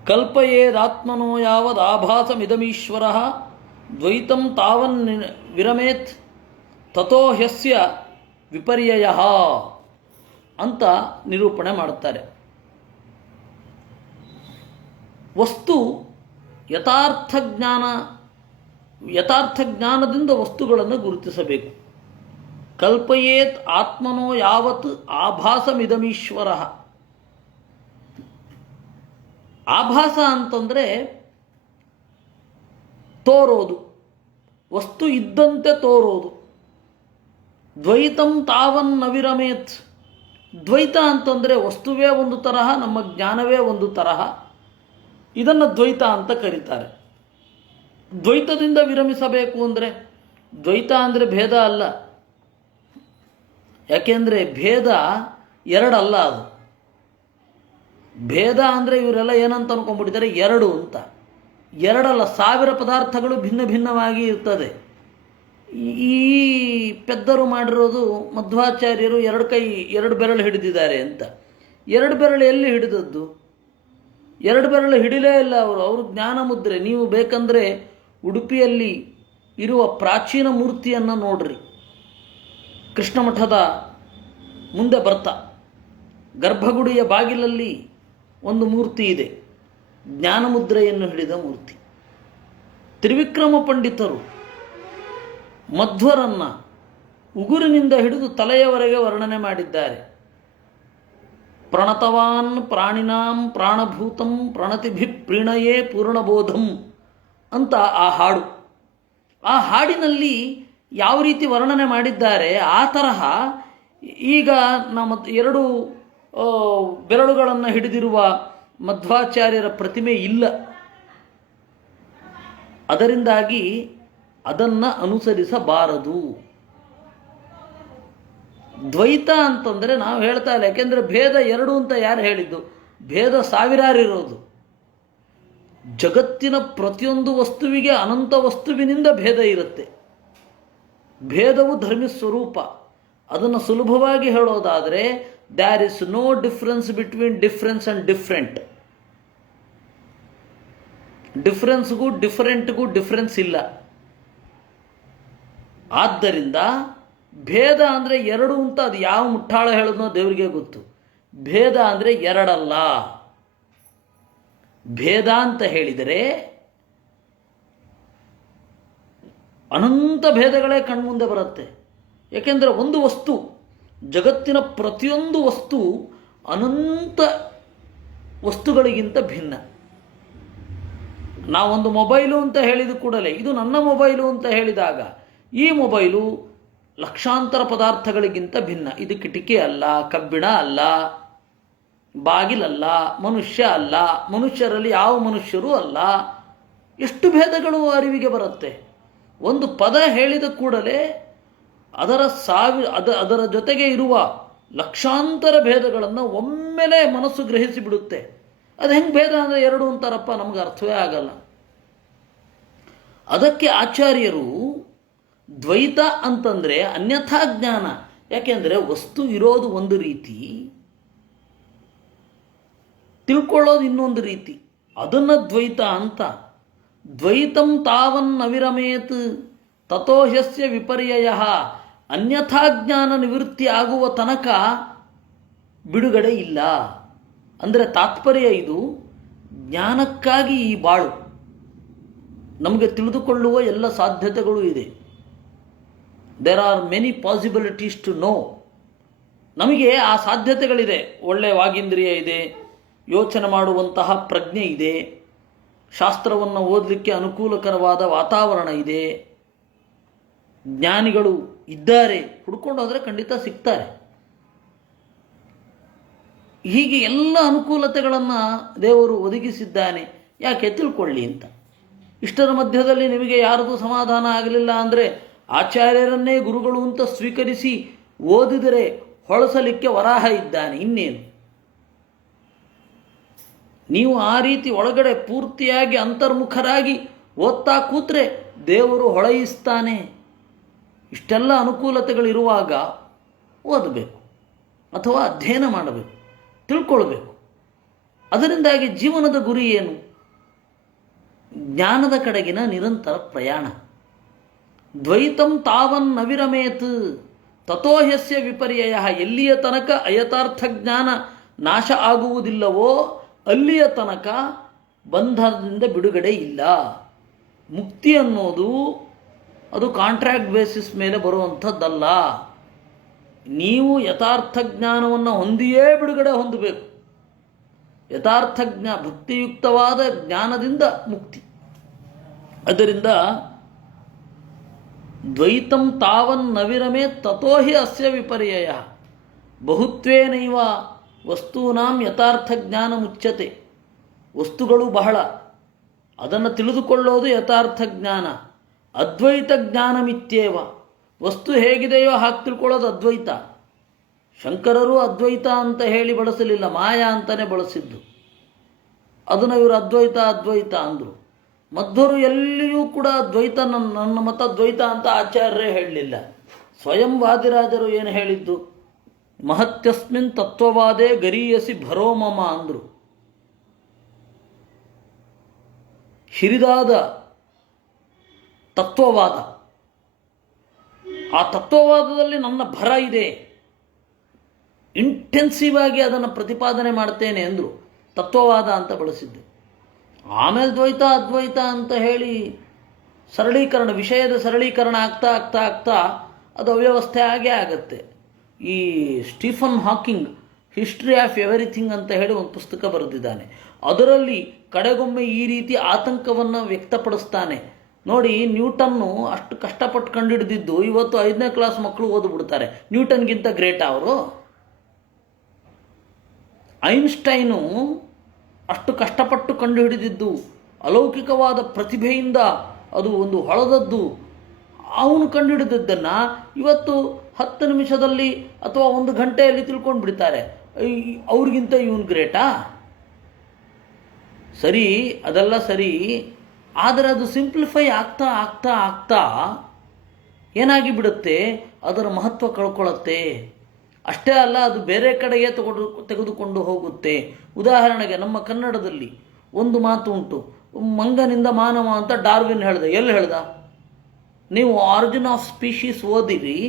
ಕಲ್ಪಯೇದಾತ್ಮನೋ ಯಾವದಾಭಾಸಮಿದಮೀಶ್ವರ ದ್ವೈತಂ ತಾವನ್ ವಿರಮೇತ್ ತಥೋ ಹ್ಯಸ್ಯ ವಿಪರ್ಯಯ ಅಂತ ನಿರೂಪಣೆ ಮಾಡುತ್ತಾರೆ. ವಸ್ತು ಯಥಾರ್ಥ ಜ್ಞಾನದಿಂದ ವಸ್ತುಗಳನ್ನು ಗುರುತಿಸಬೇಕು. ಕಲ್ಪಯೇತ್ ಆತ್ಮನೋ ಯಾವತ್ ಆಭಾಸಮಿದಮೀಶ್ವರ. ಆಭಾಸ ಅಂತಂದರೆ ತೋರೋದು, ವಸ್ತು ಇದ್ದಂತೆ ತೋರೋದು. ದ್ವೈತಂ ತಾವನ್ ನವಿರಮೇತ್. ದ್ವೈತ ಅಂತಂದರೆ ವಸ್ತುವೇ ಒಂದು ತರಹ, ನಮ್ಮ ಜ್ಞಾನವೇ ಒಂದು ತರಹ. ಇದನ್ನು ದ್ವೈತ ಅಂತ ಕರೀತಾರೆ. ದ್ವೈತದಿಂದ ವಿರಮಿಸಬೇಕು ಅಂದರೆ, ದ್ವೈತ ಅಂದರೆ ಭೇದ ಅಲ್ಲ. ಯಾಕೆಂದರೆ ಭೇದ ಎರಡಲ್ಲ. ಅದು ಭೇದ ಅಂದರೆ ಇವರೆಲ್ಲ ಏನಂತ ಅಂದ್ಕೊಂಡ್ಬಿಟ್ಟಿದ್ದಾರೆ, ಎರಡು ಅಂತ. ಎರಡಲ್ಲ, 1000 ಪದಾರ್ಥಗಳು ಭಿನ್ನ ಭಿನ್ನವಾಗಿ ಇರ್ತದೆ. ಈ ಪೆದ್ದರು ಮಾಡಿರೋದು ಮಧ್ವಾಚಾರ್ಯರು 2 ಬೆರಳು ಹಿಡಿದಿದ್ದಾರೆ ಅಂತ. 2 ಬೆರಳು ಎಲ್ಲಿ ಹಿಡಿದದ್ದು? 2 ಬೆರಳು ಹಿಡಿಲೇ ಇಲ್ಲ ಅವರು ಜ್ಞಾನ ಮುದ್ರೆ. ನೀವು ಬೇಕಂದರೆ ಉಡುಪಿಯಲ್ಲಿ ಇರುವ ಪ್ರಾಚೀನ ಮೂರ್ತಿಯನ್ನು ನೋಡ್ರಿ. ಕೃಷ್ಣ ಮಠದ ಮುಂದೆ ಬರ್ತಾ ಗರ್ಭಗುಡಿಯ ಬಾಗಿಲಲ್ಲಿ ಒಂದು ಮೂರ್ತಿ ಇದೆ, ಜ್ಞಾನಮುದ್ರೆಯನ್ನು ಹಿಡಿದ ಮೂರ್ತಿ. ತ್ರಿವಿಕ್ರಮ ಪಂಡಿತರು ಮಧ್ವರನ್ನ ಉಗುರಿನಿಂದ ಹಿಡಿದು ತಲೆಯವರೆಗೆ ವರ್ಣನೆ ಮಾಡಿದ್ದಾರೆ. ಪ್ರಣತವಾನ್ ಪ್ರಾಣಿನಾಂ ಪ್ರಾಣಭೂತಂ ಪ್ರಣತಿಭಿ ಪ್ರೀಣಯೇ ಪೂರ್ಣಬೋಧಂ ಅಂತ ಆ ಹಾಡು. ಆ ಹಾಡಿನಲ್ಲಿ ಯಾವ ರೀತಿ ವರ್ಣನೆ ಮಾಡಿದ್ದಾರೆ ಆ ತರಹ ಈಗ ನಮ್ಮ 2 ಬೆರಳುಗಳನ್ನು ಹಿಡಿದಿರುವ ಮಧ್ವಾಚಾರ್ಯರ ಪ್ರತಿಮೆ ಇಲ್ಲ. ಅದರಿಂದಾಗಿ ಅದನ್ನು ಅನುಸರಿಸಬಾರದು. ದ್ವೈತ ಅಂತಂದರೆ ನಾವು ಹೇಳ್ತಾ ಇಲ್ಲ. ಯಾಕೆಂದರೆ ಭೇದ 2 ಅಂತ ಯಾರು ಹೇಳಿದ್ದು? ಭೇದ ಸಾವಿರಾರು ಇರೋದು. ಜಗತ್ತಿನ ಪ್ರತಿಯೊಂದು ವಸ್ತುವಿಗೆ ಅನಂತ ವಸ್ತುವಿನಿಂದ ಭೇದ ಇರುತ್ತೆ. ಭೇದವು ಧರ್ಮ ಸ್ವರೂಪ. ಅದನ್ನು ಸುಲಭವಾಗಿ ಹೇಳೋದಾದರೆ there is no difference between difference and different. ಡಿಫ್ರೆನ್ಸ್ಗೂ ಡಿಫರೆಂಟ್ಗೂ ಡಿಫ್ರೆನ್ಸ್ ಇಲ್ಲ. ಆದ್ದರಿಂದ ಭೇದ ಅಂದರೆ 2 ಅಂತ ಅದು ಯಾವ ಮುಟ್ಟಾಳ ಹೇಳೋದನ್ನೋ ದೇವರಿಗೆ ಗೊತ್ತು. ಭೇದ ಅಂದರೆ 2 ಅಲ್ಲ. ಭೇದ ಅಂತ ಹೇಳಿದರೆ ಅನಂತ ಭೇದಗಳೇ ಕಣ್ಮುಂದೆ ಬರುತ್ತೆ. ಏಕೆಂದರೆ ಒಂದು ವಸ್ತು, ಜಗತ್ತಿನ ಪ್ರತಿಯೊಂದು ವಸ್ತು ಅನಂತ ವಸ್ತುಗಳಿಗಿಂತ ಭಿನ್ನ. ನಾವೊಂದು ಮೊಬೈಲು ಅಂತ ಹೇಳಿದ ಕೂಡಲೇ ಇದು ನನ್ನ ಮೊಬೈಲು ಅಂತ ಹೇಳಿದಾಗ ಈ ಮೊಬೈಲು ಲಕ್ಷಾಂತರ ಪದಾರ್ಥಗಳಿಗಿಂತ ಭಿನ್ನ. ಇದು ಕಿಟಕಿ ಅಲ್ಲ, ಕಬ್ಬಿಣ ಅಲ್ಲ, ಬಾಗಿಲಲ್ಲ, ಮನುಷ್ಯ ಅಲ್ಲ, ಮನುಷ್ಯರಲ್ಲಿ ಯಾವ ಮನುಷ್ಯರೂ ಅಲ್ಲ. ಎಷ್ಟು ಭೇದಗಳು ಅರಿವಿಗೆ ಬರುತ್ತೆ. ಒಂದು ಪದ ಹೇಳಿದ ಕೂಡಲೇ ಅದರ ಜೊತೆಗೆ ಇರುವ ಲಕ್ಷಾಂತರ ಭೇದಗಳನ್ನು ಒಮ್ಮೆಲೆ ಮನಸ್ಸು ಗ್ರಹಿಸಿಬಿಡುತ್ತೆ. ಅದು ಹೆಂಗೆ ಭೇದ ಅಂದರೆ 2 ಅಂತಾರಪ್ಪ, ನಮಗೆ ಅರ್ಥವೇ ಆಗಲ್ಲ. ಅದಕ್ಕೆ ಆಚಾರ್ಯರು ದ್ವೈತ ಅಂತಂದರೆ ಅನ್ಯಥಾ ಜ್ಞಾನ. ಯಾಕೆಂದರೆ ವಸ್ತು ಇರೋದು ಒಂದು ರೀತಿ, ತಿಳ್ಕೊಳ್ಳೋದು ಇನ್ನೊಂದು ರೀತಿ. ಅದನ್ನು ದ್ವೈತ ಅಂತ. ದ್ವೈತಂ ತಾವನ್ ಅವಿರಮೇತ್ ತಥೋ ಹ್ಯಸ್ಯ ವಿಪರ್ಯಯ. ಅನ್ಯಥಾ ಜ್ಞಾನ ನಿವೃತ್ತಿ ಆಗುವ ತನಕ ಬಿಡುಗಡೆ ಇಲ್ಲ. ಅಂದರೆ ತಾತ್ಪರ್ಯ ಇದು, ಜ್ಞಾನಕ್ಕಾಗಿ ಈ ಬಾಳು. ನಮಗೆ ತಿಳಿದುಕೊಳ್ಳುವ ಎಲ್ಲ ಸಾಧ್ಯತೆಗಳು ಇದೆ. There are many possibilities to know. ನಮಗೆ ಆ ಸಾಧ್ಯತೆಗಳಿದೆ. ಒಳ್ಳೆಯ ವಾಗೀಂದ್ರಿಯ ಇದೆ, ಯೋಚನೆ ಮಾಡುವಂತಹ ಪ್ರಜ್ಞೆ ಇದೆ, ಶಾಸ್ತ್ರವನ್ನು ಓದಲಿಕ್ಕೆ ಅನುಕೂಲಕರವಾದ ವಾತಾವರಣ ಇದೆ, ಜ್ಞಾನಿಗಳು ಇದ್ದಾರೆ. ಹುಡ್ಕೊಂಡು ಹೋದರೆ ಖಂಡಿತ ಸಿಗ್ತಾರೆ. ಹೀಗೆ ಎಲ್ಲ ಅನುಕೂಲತೆಗಳನ್ನು ದೇವರು ಒದಗಿಸಿದ್ದಾನೆ. ಯಾಕೆ? ತಿಳ್ಕೊಳ್ಳಿ ಅಂತ. ಇಷ್ಟರ ಮಧ್ಯದಲ್ಲಿ ನಿಮಗೆ ಯಾರದು ಸಮಾಧಾನ ಆಗಲಿಲ್ಲ ಅಂದರೆ ಆಚಾರ್ಯರನ್ನೇ ಗುರುಗಳು ಅಂತ ಸ್ವೀಕರಿಸಿ ಓದಿದರೆ ಹೊಳಸಲಿಕ್ಕೆ ವರಾಹ ಇದ್ದಾನೆ. ಇನ್ನೇನು? ನೀವು ಆ ರೀತಿ ಒಳಗಡೆ ಪೂರ್ತಿಯಾಗಿ ಅಂತರ್ಮುಖರಾಗಿ ಓದ್ತಾ ಕೂತ್ರೆ ದೇವರು ಹೊಳೆಯಿಸ್ತಾನೆ. ಇಷ್ಟೆಲ್ಲ ಅನುಕೂಲತೆಗಳಿರುವಾಗ ಓದಬೇಕು ಅಥವಾ ಅಧ್ಯಯನ ಮಾಡಬೇಕು, ತಿಳ್ಕೊಳ್ಬೇಕು. ಅದರಿಂದಾಗಿ ಜೀವನದ ಗುರಿ ಏನು? ಜ್ಞಾನದ ಕಡೆಗಿನ ನಿರಂತರ ಪ್ರಯಾಣ. ದ್ವೈತಂ ತಾವನ್ ನವಿರಮೇತ್ ತಥೋಹ್ಯಸ್ಯ ವಿಪರ್ಯಯ. ಎಲ್ಲಿಯ ತನಕ ಅಯಥಾರ್ಥ ಜ್ಞಾನ ನಾಶ ಆಗುವುದಿಲ್ಲವೋ ಅಲ್ಲಿಯ ತನಕ ಬಂಧನದಿಂದ ಬಿಡುಗಡೆ ಇಲ್ಲ. ಮುಕ್ತಿ ಅನ್ನೋದು ಅದು ಕಾಂಟ್ರಾಕ್ಟ್ ಬೇಸಿಸ್ ಮೇಲೆ ಬರುವಂಥದ್ದಲ್ಲ. ನೀವು ಯಥಾರ್ಥ ಜ್ಞಾನವನ್ನು ಹೊಂದಿಯೇ ಬಿಡುಗಡೆ ಹೊಂದಬೇಕು. ಯಥಾರ್ಥ ಭಕ್ತಿಯುಕ್ತವಾದ ಜ್ಞಾನದಿಂದ ಮುಕ್ತಿ. ಅದರಿಂದ ದ್ವೈತಂ ತಾವನ್ ನವಿರಮೇ ತಥೋಹಿ ಅಸ್ಯ ವಿಪರ್ಯಯ. ಬಹುತ್ವೇನೈವ ವಸ್ತೂನಾಂ ಯಥಾರ್ಥ ಜ್ಞಾನ ಮುಚ್ಯತೆ. ವಸ್ತುಗಳು ಬಹಳ, ಅದನ್ನು ತಿಳಿದುಕೊಳ್ಳೋದು ಯಥಾರ್ಥ ಜ್ಞಾನ. ಅದ್ವೈತ ಜ್ಞಾನಮಿತ್ಯೇವ. ವಸ್ತು ಹೇಗಿದೆಯೋ ಹಾಗೆ ತಿಳ್ಕೊಳ್ಳೋದು ಅದ್ವೈತ. ಶಂಕರರು ಅದ್ವೈತ ಅಂತ ಹೇಳಿ ಬಳಸಲಿಲ್ಲ, ಮಾಯಾ ಅಂತಲೇ ಬಳಸಿದ್ದು. ಅದನ್ನು ಇವರು ಅದ್ವೈತ ಅದ್ವೈತ ಅಂದರು. ಮಧ್ವರು ಎಲ್ಲಿಯೂ ಕೂಡ ದ್ವೈತ, ನನ್ನ ಮತ ದ್ವೈತ ಅಂತ ಆಚಾರ್ಯರೇ ಹೇಳಲಿಲ್ಲ. ಸ್ವಯಂ ವಾದಿರಾಜರು ಏನು ಹೇಳಿದ್ದು? ಮಹತ್ಯಸ್ಮಿನ್ ತತ್ವವಾದೇ ಗರೀಯಸಿ ಭರೋಮಮ ಅಂದರು. ಹಿರಿದಾದ ತತ್ವವಾದ, ಆ ತತ್ವವಾದದಲ್ಲಿ ನನ್ನ ಭರ ಇದೆ, ಇಂಟೆನ್ಸಿವ್ ಆಗಿ ಅದನ್ನು ಪ್ರತಿಪಾದನೆ ಮಾಡ್ತೇನೆ ಅಂದರು. ತತ್ವವಾದ ಅಂತ ಬಳಸಿದ್ದು. ಆಮೇಲೆ ದ್ವೈತ ಅದ್ವೈತ ಅಂತ ಹೇಳಿ ಸರಳೀಕರಣ, ವಿಷಯದ ಸರಳೀಕರಣ ಆಗ್ತಾ ಆಗ್ತಾ ಆಗ್ತಾ ಅದು ಅವ್ಯವಸ್ಥೆ ಆಗೇ ಆಗತ್ತೆ. ಈ Stephen Hawking history of everything ಅಂತ ಹೇಳಿ ಒಂದು ಪುಸ್ತಕ ಬರೆದಿದ್ದಾನೆ. ಅದರಲ್ಲಿ ಕಡೆಗೊಮ್ಮೆ ಈ ರೀತಿ ಆತಂಕವನ್ನು ವ್ಯಕ್ತಪಡಿಸ್ತಾನೆ. ನೋಡಿ, ನ್ಯೂಟನ್ನು ಅಷ್ಟು ಕಷ್ಟಪಟ್ಟು ಕಂಡುಹಿಡಿದಿದ್ದು ಇವತ್ತು 5ನೇ ಕ್ಲಾಸ್ ಮಕ್ಕಳು ಓದ್ಬಿಡ್ತಾರೆ. ನ್ಯೂಟನ್ಗಿಂತ ಗ್ರೇಟ್ ಅವರು? ಐನ್ಸ್ಟೈನು ಅಷ್ಟು ಕಷ್ಟಪಟ್ಟು ಕಂಡುಹಿಡಿದಿದ್ದು ಅಲೌಕಿಕವಾದ ಪ್ರತಿಭೆಯಿಂದ ಅದು ಒಂದು ಹೊಳದದ್ದು. ಅವನು ಕಂಡುಹಿಡಿದದ್ದನ್ನು ಇವತ್ತು 10 ನಿಮಿಷದಲ್ಲಿ ಅಥವಾ 1 ಗಂಟೆಯಲ್ಲಿ ತಿಳ್ಕೊಂಡು ಬಿಡ್ತಾರೆ. ಅವ್ರಿಗಿಂತ ಇವನು ಗ್ರೇಟಾ? ಸರಿ, ಅದೆಲ್ಲ ಸರಿ. ಆದರೆ ಅದು ಸಿಂಪ್ಲಿಫೈ ಆಗ್ತಾ ಆಗ್ತಾ ಆಗ್ತಾ ಏನಾಗಿ ಬಿಡುತ್ತೆ, ಅದರ ಮಹತ್ವ ಕಳ್ಕೊಳ್ಳುತ್ತೆ. ಅಷ್ಟೇ ಅಲ್ಲ, ಅದು ಬೇರೆ ಕಡೆಗೆ ತೆಗೆದುಕೊಂಡು ಹೋಗುತ್ತೆ. ಉದಾಹರಣೆಗೆ ನಮ್ಮ ಕನ್ನಡದಲ್ಲಿ ಒಂದು ಮಾತು ಉಂಟು, ಮಂಗನಿಂದ ಮಾನವ ಅಂತ ಡಾರ್ವಿನ್ ಹೇಳ್ದ. ಎಲ್ಲಿ ಹೇಳ್ದ? ನೀವು ಆರಿಜಿನ್ ಆಫ್ ಸ್ಪೀಶೀಸ್ ಓದಿರಿ,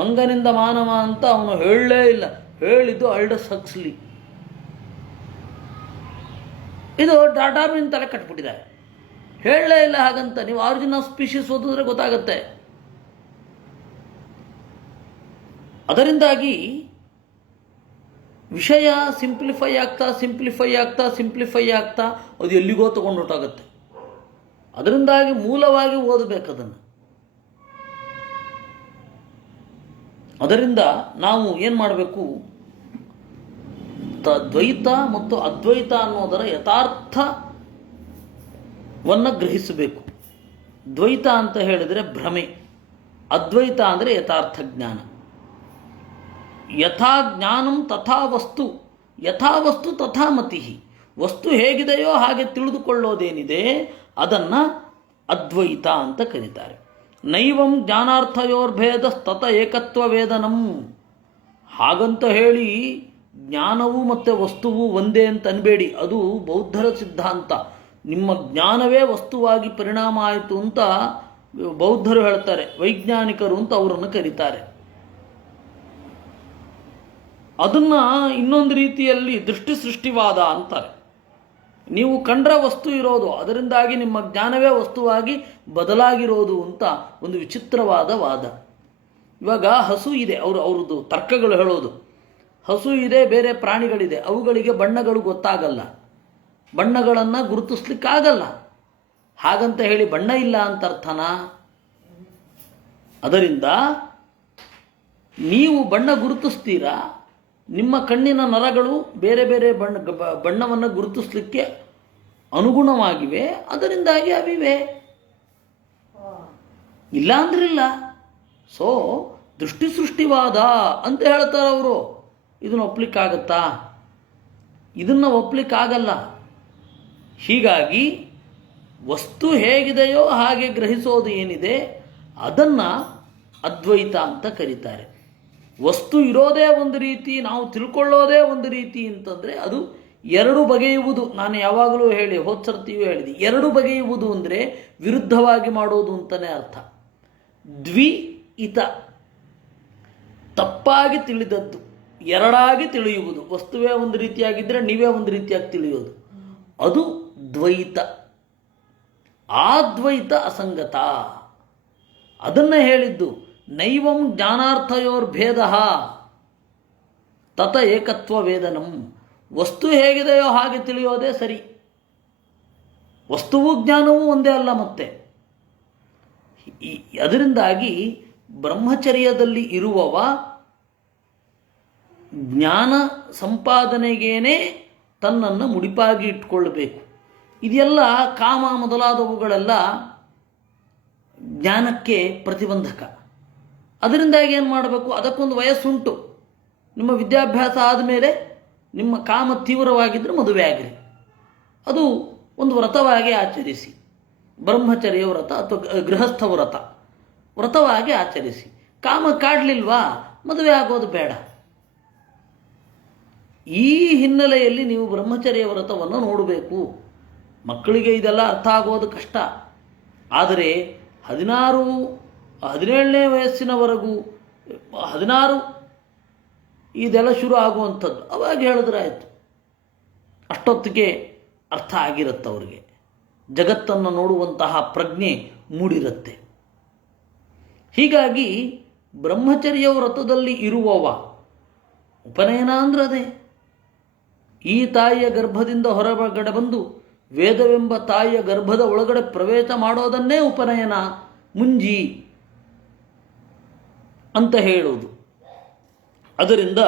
ಮಂಗನಿಂದ ಮಾನವ ಅಂತ ಅವನು ಹೇಳಲೇ ಇಲ್ಲ. ಹೇಳಿದ್ದು ಅಲ್ಡಸ್ ಹಕ್ಸ್ಲಿ. ಇದು ಡಾರ್ವಿನ್ ತಲೆ ಕಟ್ಬಿಟ್ಟಿದ್ದಾರೆ. ಹೇಳಲೇ ಇಲ್ಲ ಹಾಗಂತ. ನೀವು ಆರಿಜಿನ್ ಆಫ್ ಸ್ಪೀಶೀಸ್ ಓದಿದ್ರೆ ಗೊತ್ತಾಗುತ್ತೆ. ಅದರಿಂದಾಗಿ ವಿಷಯ ಸಿಂಪ್ಲಿಫೈ ಆಗ್ತಾ ಸಿಂಪ್ಲಿಫೈ ಆಗ್ತಾ ಸಿಂಪ್ಲಿಫೈ ಆಗ್ತಾ ಅದು ಎಲ್ಲಿಗೋ ತಗೊಂಡೊಟ್ಟಾಗುತ್ತೆ. ಅದರಿಂದಾಗಿ ಮೂಲವಾಗಿ ಓದಬೇಕು ಅದನ್ನು. ಅದರಿಂದ ನಾವು ಏನು ಮಾಡಬೇಕು? ದ್ವೈತ ಮತ್ತು ಅದ್ವೈತ ಅನ್ನೋದರ ಯಥಾರ್ಥವನ್ನು ಗ್ರಹಿಸಬೇಕು. ದ್ವೈತ ಅಂತ ಹೇಳಿದರೆ ಭ್ರಮೆ, ಅದ್ವೈತ ಅಂದರೆ ಯಥಾರ್ಥ ಜ್ಞಾನ. ಯಥಾ ಜ್ಞಾನಂ ತಥಾ ವಸ್ತು, ಯಥಾ ವಸ್ತು ತಥಾ ಮತಿ. ವಸ್ತು ಹೇಗಿದೆಯೋ ಹಾಗೆ ತಿಳಿದುಕೊಳ್ಳೋದೇನಿದೆ ಅದನ್ನು ಅದ್ವೈತ ಅಂತ ಕರೀತಾರೆ. ನೈವಂ ಜ್ಞಾನಾರ್ಥಯೋರ್ಭೇದ ತತ ಏಕತ್ವ ವೇದನಂ. ಹಾಗಂತ ಹೇಳಿ ಜ್ಞಾನವು ಮತ್ತು ವಸ್ತುವು ಒಂದೇ ಅಂತ ಅನ್ಬೇಡಿ. ಅದು ಬೌದ್ಧರ ಸಿದ್ಧಾಂತ. ನಿಮ್ಮ ಜ್ಞಾನವೇ ವಸ್ತುವಾಗಿ ಪರಿಣಾಮ ಆಯಿತು ಅಂತ ಬೌದ್ಧರು ಹೇಳ್ತಾರೆ. ವೈಜ್ಞಾನಿಕರು ಅಂತ ಅವರನ್ನು ಕರೀತಾರೆ. ಅದನ್ನು ಇನ್ನೊಂದು ರೀತಿಯಲ್ಲಿ ದೃಷ್ಟಿ ಸೃಷ್ಟಿವಾದ ಅಂತಾರೆ. ನೀವು ಕಂಡ್ರೆ ವಸ್ತು ಇರೋದು, ಅದರಿಂದಾಗಿ ನಿಮ್ಮ ಜ್ಞಾನವೇ ವಸ್ತುವಾಗಿ ಬದಲಾಗಿರೋದು ಅಂತ ಒಂದು ವಿಚಿತ್ರವಾದ ವಾದ. ಇವಾಗ ಹಸು ಇದೆ, ಅವ್ರದ್ದು ತರ್ಕಗಳು ಹೇಳೋದು, ಹಸು ಇದೆ, ಬೇರೆ ಪ್ರಾಣಿಗಳಿದೆ, ಅವುಗಳಿಗೆ ಬಣ್ಣಗಳು ಗೊತ್ತಾಗಲ್ಲ, ಬಣ್ಣಗಳನ್ನು ಗುರುತಿಸ್ಲಿಕ್ಕಾಗಲ್ಲ. ಹಾಗಂತ ಹೇಳಿ ಬಣ್ಣ ಇಲ್ಲ ಅಂತ ಅರ್ಥನಾ? ಅದರಿಂದ ನೀವು ಬಣ್ಣ ಗುರುತಿಸ್ತೀರಾ, ನಿಮ್ಮ ಕಣ್ಣಿನ ನರಗಳು ಬೇರೆ ಬೇರೆ ಬಣ್ಣವನ್ನು ಗುರುತಿಸ್ಲಿಕ್ಕೆ ಅನುಗುಣವಾಗಿವೆ, ಅದರಿಂದಾಗಿ ಅವಿವೆ, ಇಲ್ಲ ಅಂದ್ರಿಲ್ಲ. ಸೊ ದೃಷ್ಟಿ ಸೃಷ್ಟಿವಾದ ಅಂತ ಹೇಳ್ತಾರೆ ಅವರು. ಇದನ್ನು ಒಪ್ಲಿಕ್ಕಾಗತ್ತಾ? ಇದನ್ನು ಒಪ್ಲಿಕ್ಕಾಗಲ್ಲ. ಹೀಗಾಗಿ ವಸ್ತು ಹೇಗಿದೆಯೋ ಹಾಗೆ ಗ್ರಹಿಸೋದು ಏನಿದೆ ಅದನ್ನು ಅದ್ವೈತ ಅಂತ ಕರೀತಾರೆ. ವಸ್ತು ಇರೋದೇ ಒಂದು ರೀತಿ, ನಾವು ತಿಳ್ಕೊಳ್ಳೋದೇ ಒಂದು ರೀತಿ ಅಂತಂದರೆ ಅದು ಎರಡು ಬಗೆಯುವುದು, ನಾನು ಯಾವಾಗಲೂ ಹೇಳಿ ಹೋದ್ಸರ್ತಿಯೂ ಹೇಳಿದೆ, ಎರಡು ಬಗೆಯುವುದು ಅಂದರೆ ವಿರುದ್ಧವಾಗಿ ಮಾಡೋದು ಅಂತಲೇ ಅರ್ಥ. ದ್ವಿ ಇತ, ತಪ್ಪಾಗಿ ತಿಳಿದದ್ದು ಎರಡಾಗಿ ತಿಳಿಯುವುದು. ವಸ್ತುವೇ ಒಂದು ರೀತಿಯಾಗಿದ್ದರೆ ನೀವೇ ಒಂದು ರೀತಿಯಾಗಿ ತಿಳಿಯೋದು, ಅದು ದ್ವೈತ. ಆ ದ್ವೈತ ಅಸಂಗತ. ಅದನ್ನು ಹೇಳಿದ್ದು ನೈವಂ ಜ್ಞಾನಾರ್ಥಯೋರ್ಭೇದ ತತ ಏಕತ್ವ ವೇದನಂ. ವಸ್ತು ಹೇಗಿದೆಯೋ ಹಾಗೆ ತಿಳಿಯೋದೇ ಸರಿ. ವಸ್ತುವು ಜ್ಞಾನವೂ ಒಂದೇ ಅಲ್ಲ. ಮತ್ತೆ ಅದರಿಂದಾಗಿ ಬ್ರಹ್ಮಚರ್ಯದಲ್ಲಿ ಇರುವವ ಜ್ಞಾನ ಸಂಪಾದನೆಗೇನೆ ತನ್ನನ್ನು ಮುಡಿಪಾಗಿ ಇಟ್ಕೊಳ್ಬೇಕು. ಇದೆಲ್ಲ ಕಾಮ ಮೊದಲಾದವುಗಳೆಲ್ಲ ಜ್ಞಾನಕ್ಕೆ ಪ್ರತಿಬಂಧಕ. ಅದರಿಂದಾಗಿ ಏನು ಮಾಡಬೇಕು, ಅದಕ್ಕೊಂದು ವಯಸ್ಸುಂಟು. ನಿಮ್ಮ ವಿದ್ಯಾಭ್ಯಾಸ ಆದಮೇಲೆ ನಿಮ್ಮ ಕಾಮ ತೀವ್ರವಾಗಿದ್ದರೆ ಮದುವೆ ಆಗಿರಿ, ಅದು ಒಂದು ವ್ರತವಾಗಿ ಆಚರಿಸಿ. ಬ್ರಹ್ಮಚರ್ಯ ವ್ರತ ಅಥವಾ ಗೃಹಸ್ಥ ವ್ರತವಾಗಿ ಆಚರಿಸಿ. ಕಾಮ ಕಾಡಲಿಲ್ವಾ, ಮದುವೆ ಆಗೋದು ಬೇಡ. ಈ ಹಿನ್ನೆಲೆಯಲ್ಲಿ ನೀವು ಬ್ರಹ್ಮಚರ್ಯ ವ್ರತವನ್ನು ನೋಡಬೇಕು. ಮಕ್ಕಳಿಗೆ ಇದೆಲ್ಲ ಅರ್ಥ ಆಗೋದು ಕಷ್ಟ. ಆದರೆ 17ನೇ ವಯಸ್ಸಿನವರೆಗೂ 16 ಇದೆಲ್ಲ ಶುರು ಆಗುವಂಥದ್ದು ಅವಾಗ ಹೇಳಿದ್ರೆ ಆಯಿತು. ಅಷ್ಟೊತ್ತಿಗೆ ಅರ್ಥ ಆಗಿರುತ್ತೆ ಅವರಿಗೆ. ಜಗತ್ತನ್ನು ನೋಡುವಂತಹ ಪ್ರಜ್ಞೆ ಮೂಡಿರುತ್ತೆ. ಹೀಗಾಗಿ ಬ್ರಹ್ಮಚರ್ಯ ವ್ರತದಲ್ಲಿ ಇರುವವ ಉಪನಯನ ಅಂದ್ರೆ ಅದೇ. ಈ ತಾಯಿಯ ಗರ್ಭದಿಂದ ಹೊರಗಡೆ ಬಂದು ವೇದವೆಂಬ ತಾಯಿಯ ಗರ್ಭದ ಒಳಗಡೆ ಪ್ರವೇಶ ಮಾಡೋದನ್ನೇ ಉಪನಯನ, ಮುಂಜಿ ಅಂತ ಹೇಳುವುದು. ಅದರಿಂದ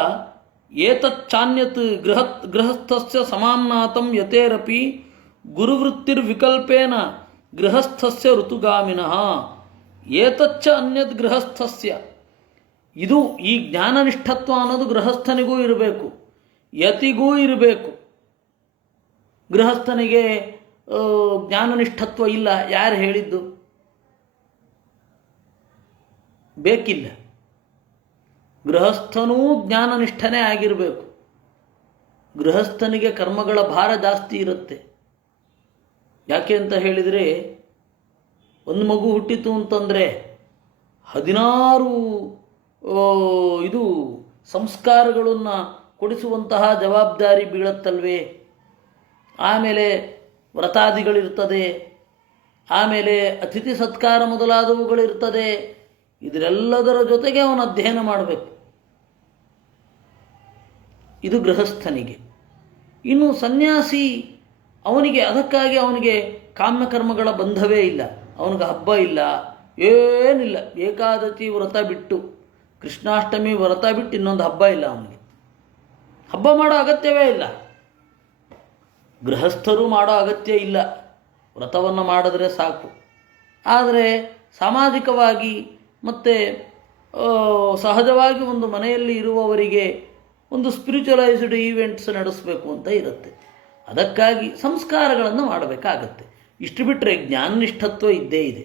ಏತಚ್ಚಾನ್ಯತ್ ಗೃಹಸ್ಥಸ್ಯ ಸಮಾಮ್ನಾತಂ ಯತೇರಪಿ ಗುರುವೃತ್ತಿರ್ವಿಕಲ್ಪೇನ ಗೃಹಸ್ಥಸ್ಯ ಋತುಗಾಮಿನಃ. ಏತಚ್ಚ ಅನ್ಯದ್ ಗೃಹಸ್ಥಸ್ಯ, ಇದು ಈ ಜ್ಞಾನನಿಷ್ಠತ್ವ ಅನ್ನೋದು ಗೃಹಸ್ಥನಿಗೂ ಇರಬೇಕು, ಯತಿಗೂ ಇರಬೇಕು. ಗೃಹಸ್ಥನಿಗೆ ಜ್ಞಾನನಿಷ್ಠತ್ವ ಇಲ್ಲ, ಯಾರು ಹೇಳಿದ್ದು? ಬೇಕಿಲ್ಲ. ಗೃಹಸ್ಥನೂ ಜ್ಞಾನನಿಷ್ಠನೇ ಆಗಿರಬೇಕು. ಗೃಹಸ್ಥನಿಗೆ ಕರ್ಮಗಳ ಭಾರ ಜಾಸ್ತಿ ಇರುತ್ತೆ. ಯಾಕೆ ಅಂತ ಹೇಳಿದರೆ, ಒಂದು ಮಗು ಹುಟ್ಟಿತು ಅಂತಂದರೆ 16 ಇದು ಸಂಸ್ಕಾರಗಳನ್ನು ಕೊಡಿಸುವಂತಹ ಜವಾಬ್ದಾರಿ ಬೀಳತ್ತಲ್ವೇ. ಆಮೇಲೆ ವ್ರತಾದಿಗಳಿರ್ತದೆ, ಆಮೇಲೆ ಅತಿಥಿ ಸತ್ಕಾರ ಮೊದಲಾದವುಗಳಿರ್ತದೆ. ಇದರೆಲ್ಲದರ ಜೊತೆಗೆ ಅವನು ಅಧ್ಯಯನ ಮಾಡಬೇಕು. ಇದು ಗೃಹಸ್ಥನಿಗೆ. ಇನ್ನು ಸನ್ಯಾಸಿ, ಅವನಿಗೆ ಅದಕ್ಕಾಗಿ ಅವನಿಗೆ ಕಾಮ್ಯಕರ್ಮಗಳ ಬಂಧವೇ ಇಲ್ಲ. ಅವನಿಗೆ ಹಬ್ಬ ಇಲ್ಲ, ಏನಿಲ್ಲ. ಏಕಾದಶಿ ವ್ರತ ಬಿಟ್ಟು, ಕೃಷ್ಣಾಷ್ಟಮಿ ವ್ರತ ಬಿಟ್ಟು ಇನ್ನೊಂದು ಹಬ್ಬ ಇಲ್ಲ ಅವನಿಗೆ. ಹಬ್ಬ ಮಾಡೋ ಅಗತ್ಯವೇ ಇಲ್ಲ. ಗೃಹಸ್ಥರು ಮಾಡೋ ಅಗತ್ಯ ಇಲ್ಲ, ವ್ರತವನ್ನು ಮಾಡಿದ್ರೆ ಸಾಕು. ಆದರೆ ಸಾಮಾಜಿಕವಾಗಿ ಮತ್ತು ಸಹಜವಾಗಿ ಒಂದು ಮನೆಯಲ್ಲಿ ಇರುವವರಿಗೆ ಒಂದು ಸ್ಪಿರಿಚುವಲೈಸ್ಡ್ ಈವೆಂಟ್ಸ್ ನಡೆಸಬೇಕು ಅಂತ ಇರುತ್ತೆ. ಅದಕ್ಕಾಗಿ ಸಂಸ್ಕಾರಗಳನ್ನು ಮಾಡಬೇಕಾಗತ್ತೆ. ಇಷ್ಟು ಬಿಟ್ಟರೆ ಜ್ಞಾನನಿಷ್ಠತ್ವ ಇದ್ದೇ ಇದೆ.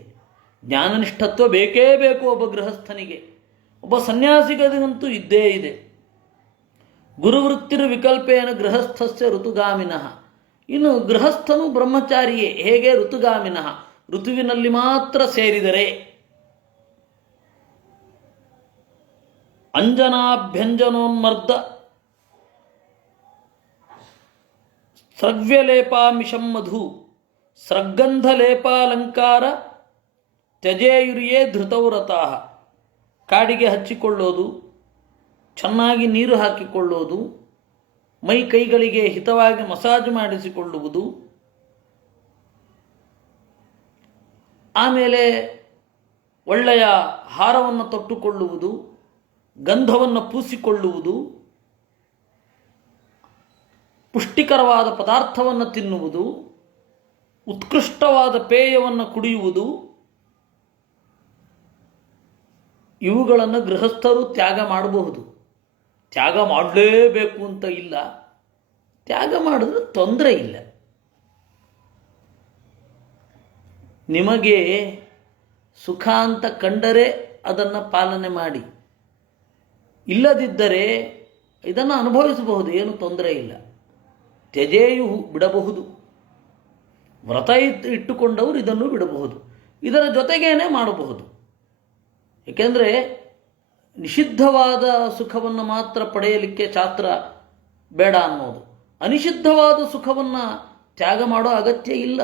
ಜ್ಞಾನನಿಷ್ಠತ್ವ ಬೇಕೇ ಬೇಕು ಒಬ್ಬ ಗೃಹಸ್ಥನಿಗೆ. ಒಬ್ಬ ಸನ್ಯಾಸಿಗಂತೂ ಇದ್ದೇ ಇದೆ. ಗುರುವೃತ್ತಿರ ವಿಕಲ್ಪೇನ ಗೃಹಸ್ಥಸ್ಯ ಋತುಗಾಮಿನಃ. ಇನ್ನು ಗೃಹಸ್ಥನು ಬ್ರಹ್ಮಚಾರಿಯೇ. ಹೇಗೆ? ಋತುಗಾಮಿನಃ, ಋತುವಿನಲ್ಲಿ ಮಾತ್ರ ಸೇರಿದರೆ. ಅಂಜನಾಭ್ಯಂಜನೋನ್ಮರ್ದ ಸ್ರಗ್ವ್ಯಲೇಪಾಮಿಷಂ ಮಧು ಸ್ರಗ್ಗಂಧಲೇಪಾಲಂಕಾರ ತ್ಯಜೇಯುರಿಯೇ ಧೃತವ್ರತಾಃ. ಕಾಡಿಗೆ ಹಚ್ಚಿಕೊಳ್ಳೋದು, ಚೆನ್ನಾಗಿ ನೀರು ಹಾಕಿಕೊಳ್ಳೋದು, ಮೈ ಕೈಗಳಿಗೆ ಹಿತವಾಗಿ ಮಸಾಜ್ ಮಾಡಿಸಿಕೊಳ್ಳುವುದು, ಆಮೇಲೆ ಒಳ್ಳೆಯ ಹಾರವನ್ನು ತೊಟ್ಟುಕೊಳ್ಳುವುದು, ಗಂಧವನ್ನು ಪೂಸಿಕೊಳ್ಳುವುದು, ಪುಷ್ಟಿಕರವಾದ ಪದಾರ್ಥವನ್ನು ತಿನ್ನುವುದು, ಉತ್ಕೃಷ್ಟವಾದ ಪೇಯವನ್ನು ಕುಡಿಯುವುದು, ಇವುಗಳನ್ನು ಗೃಹಸ್ಥರು ತ್ಯಾಗ ಮಾಡಬಹುದು. ತ್ಯಾಗ ಮಾಡಲೇಬೇಕು ಅಂತ ಇಲ್ಲ, ತ್ಯಾಗ ಮಾಡಿದ್ರೆ ತೊಂದರೆ ಇಲ್ಲ. ನಿಮಗೆ ಸುಖ ಅಂತ ಕಂಡರೆ ಅದನ್ನು ಪಾಲನೆ ಮಾಡಿ, ಇಲ್ಲದಿದ್ದರೆ ಇದನ್ನು ಅನುಭವಿಸಬಹುದು, ಏನು ತೊಂದರೆ ಇಲ್ಲ. ತ್ಯಜೇಯು ಬಿಡಬಹುದು. ವ್ರತ ಇಟ್ಟುಕೊಂಡವರು ಇದನ್ನು ಬಿಡಬಹುದು, ಇದರ ಜೊತೆಗೇನೆ ಮಾಡಬಹುದು. ಏಕೆಂದರೆ ನಿಷಿದ್ಧವಾದ ಸುಖವನ್ನು ಮಾತ್ರ ಪಡೆಯಲಿಕ್ಕೆ ಶಾಸ್ತ್ರ ಬೇಡ ಅನ್ನೋದು. ಅನಿಷಿದ್ಧವಾದ ಸುಖವನ್ನು ತ್ಯಾಗ ಮಾಡೋ ಅಗತ್ಯ ಇಲ್ಲ.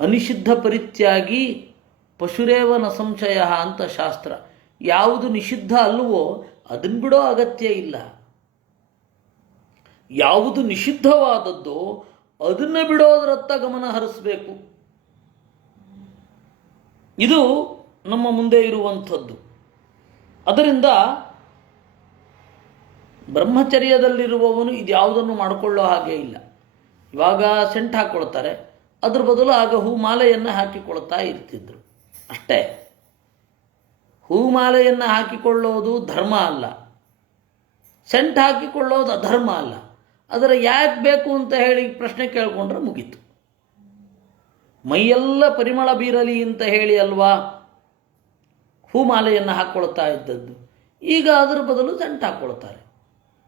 ಅನಿಷಿದ್ಧ ಪರಿತ್ಯಾಗಿ ಪಶುರೇವ ನ ಸಂಶಯ ಅಂತ ಶಾಸ್ತ್ರ. ಯಾವುದು ನಿಷಿದ್ಧ ಅಲ್ಲವೋ ಅದನ್ನು ಬಿಡೋ ಅಗತ್ಯ ಇಲ್ಲ. ಯಾವುದು ನಿಷಿದ್ಧವಾದದ್ದೋ ಅದನ್ನು ಬಿಡೋದರತ್ತ ಗಮನ ಹರಿಸಬೇಕು. ಇದು ನಮ್ಮ ಮುಂದೆ ಇರುವಂಥದ್ದು. ಅದರಿಂದ ಬ್ರಹ್ಮಚರ್ಯದಲ್ಲಿರುವವನು ಇದ್ಯಾವುದನ್ನು ಮಾಡಿಕೊಳ್ಳೋ ಹಾಗೆ ಇಲ್ಲ. ಇವಾಗ ಸೆಂಟ್ ಹಾಕ್ಕೊಳ್ತಾರೆ, ಅದ್ರ ಬದಲು ಆಗ ಹೂಮಾಲೆಯನ್ನು ಹಾಕಿಕೊಳ್ತಾ ಇರ್ತಿದ್ರು ಅಷ್ಟೇ. ಹೂಮಾಲೆಯನ್ನು ಹಾಕಿಕೊಳ್ಳೋದು ಧರ್ಮ ಅಲ್ಲ, ಸೆಂಟ್ ಹಾಕಿಕೊಳ್ಳೋದು ಅಧರ್ಮ ಅಲ್ಲ. ಅದರ ಯಾಕೆ ಬೇಕು ಅಂತ ಹೇಳಿ ಪ್ರಶ್ನೆ ಕೇಳಿಕೊಂಡ್ರೆ ಮುಗೀತು. ಮೈಯೆಲ್ಲ ಪರಿಮಳ ಬೀರಲಿ ಅಂತ ಹೇಳಿ ಅಲ್ವಾ ಹೂಮಾಲೆಯನ್ನು ಹಾಕ್ಕೊಳ್ತಾ ಇದ್ದದ್ದು. ಈಗ ಅದರ ಬದಲು ಸೆಂಟ್ ಹಾಕ್ಕೊಳ್ತಾರೆ.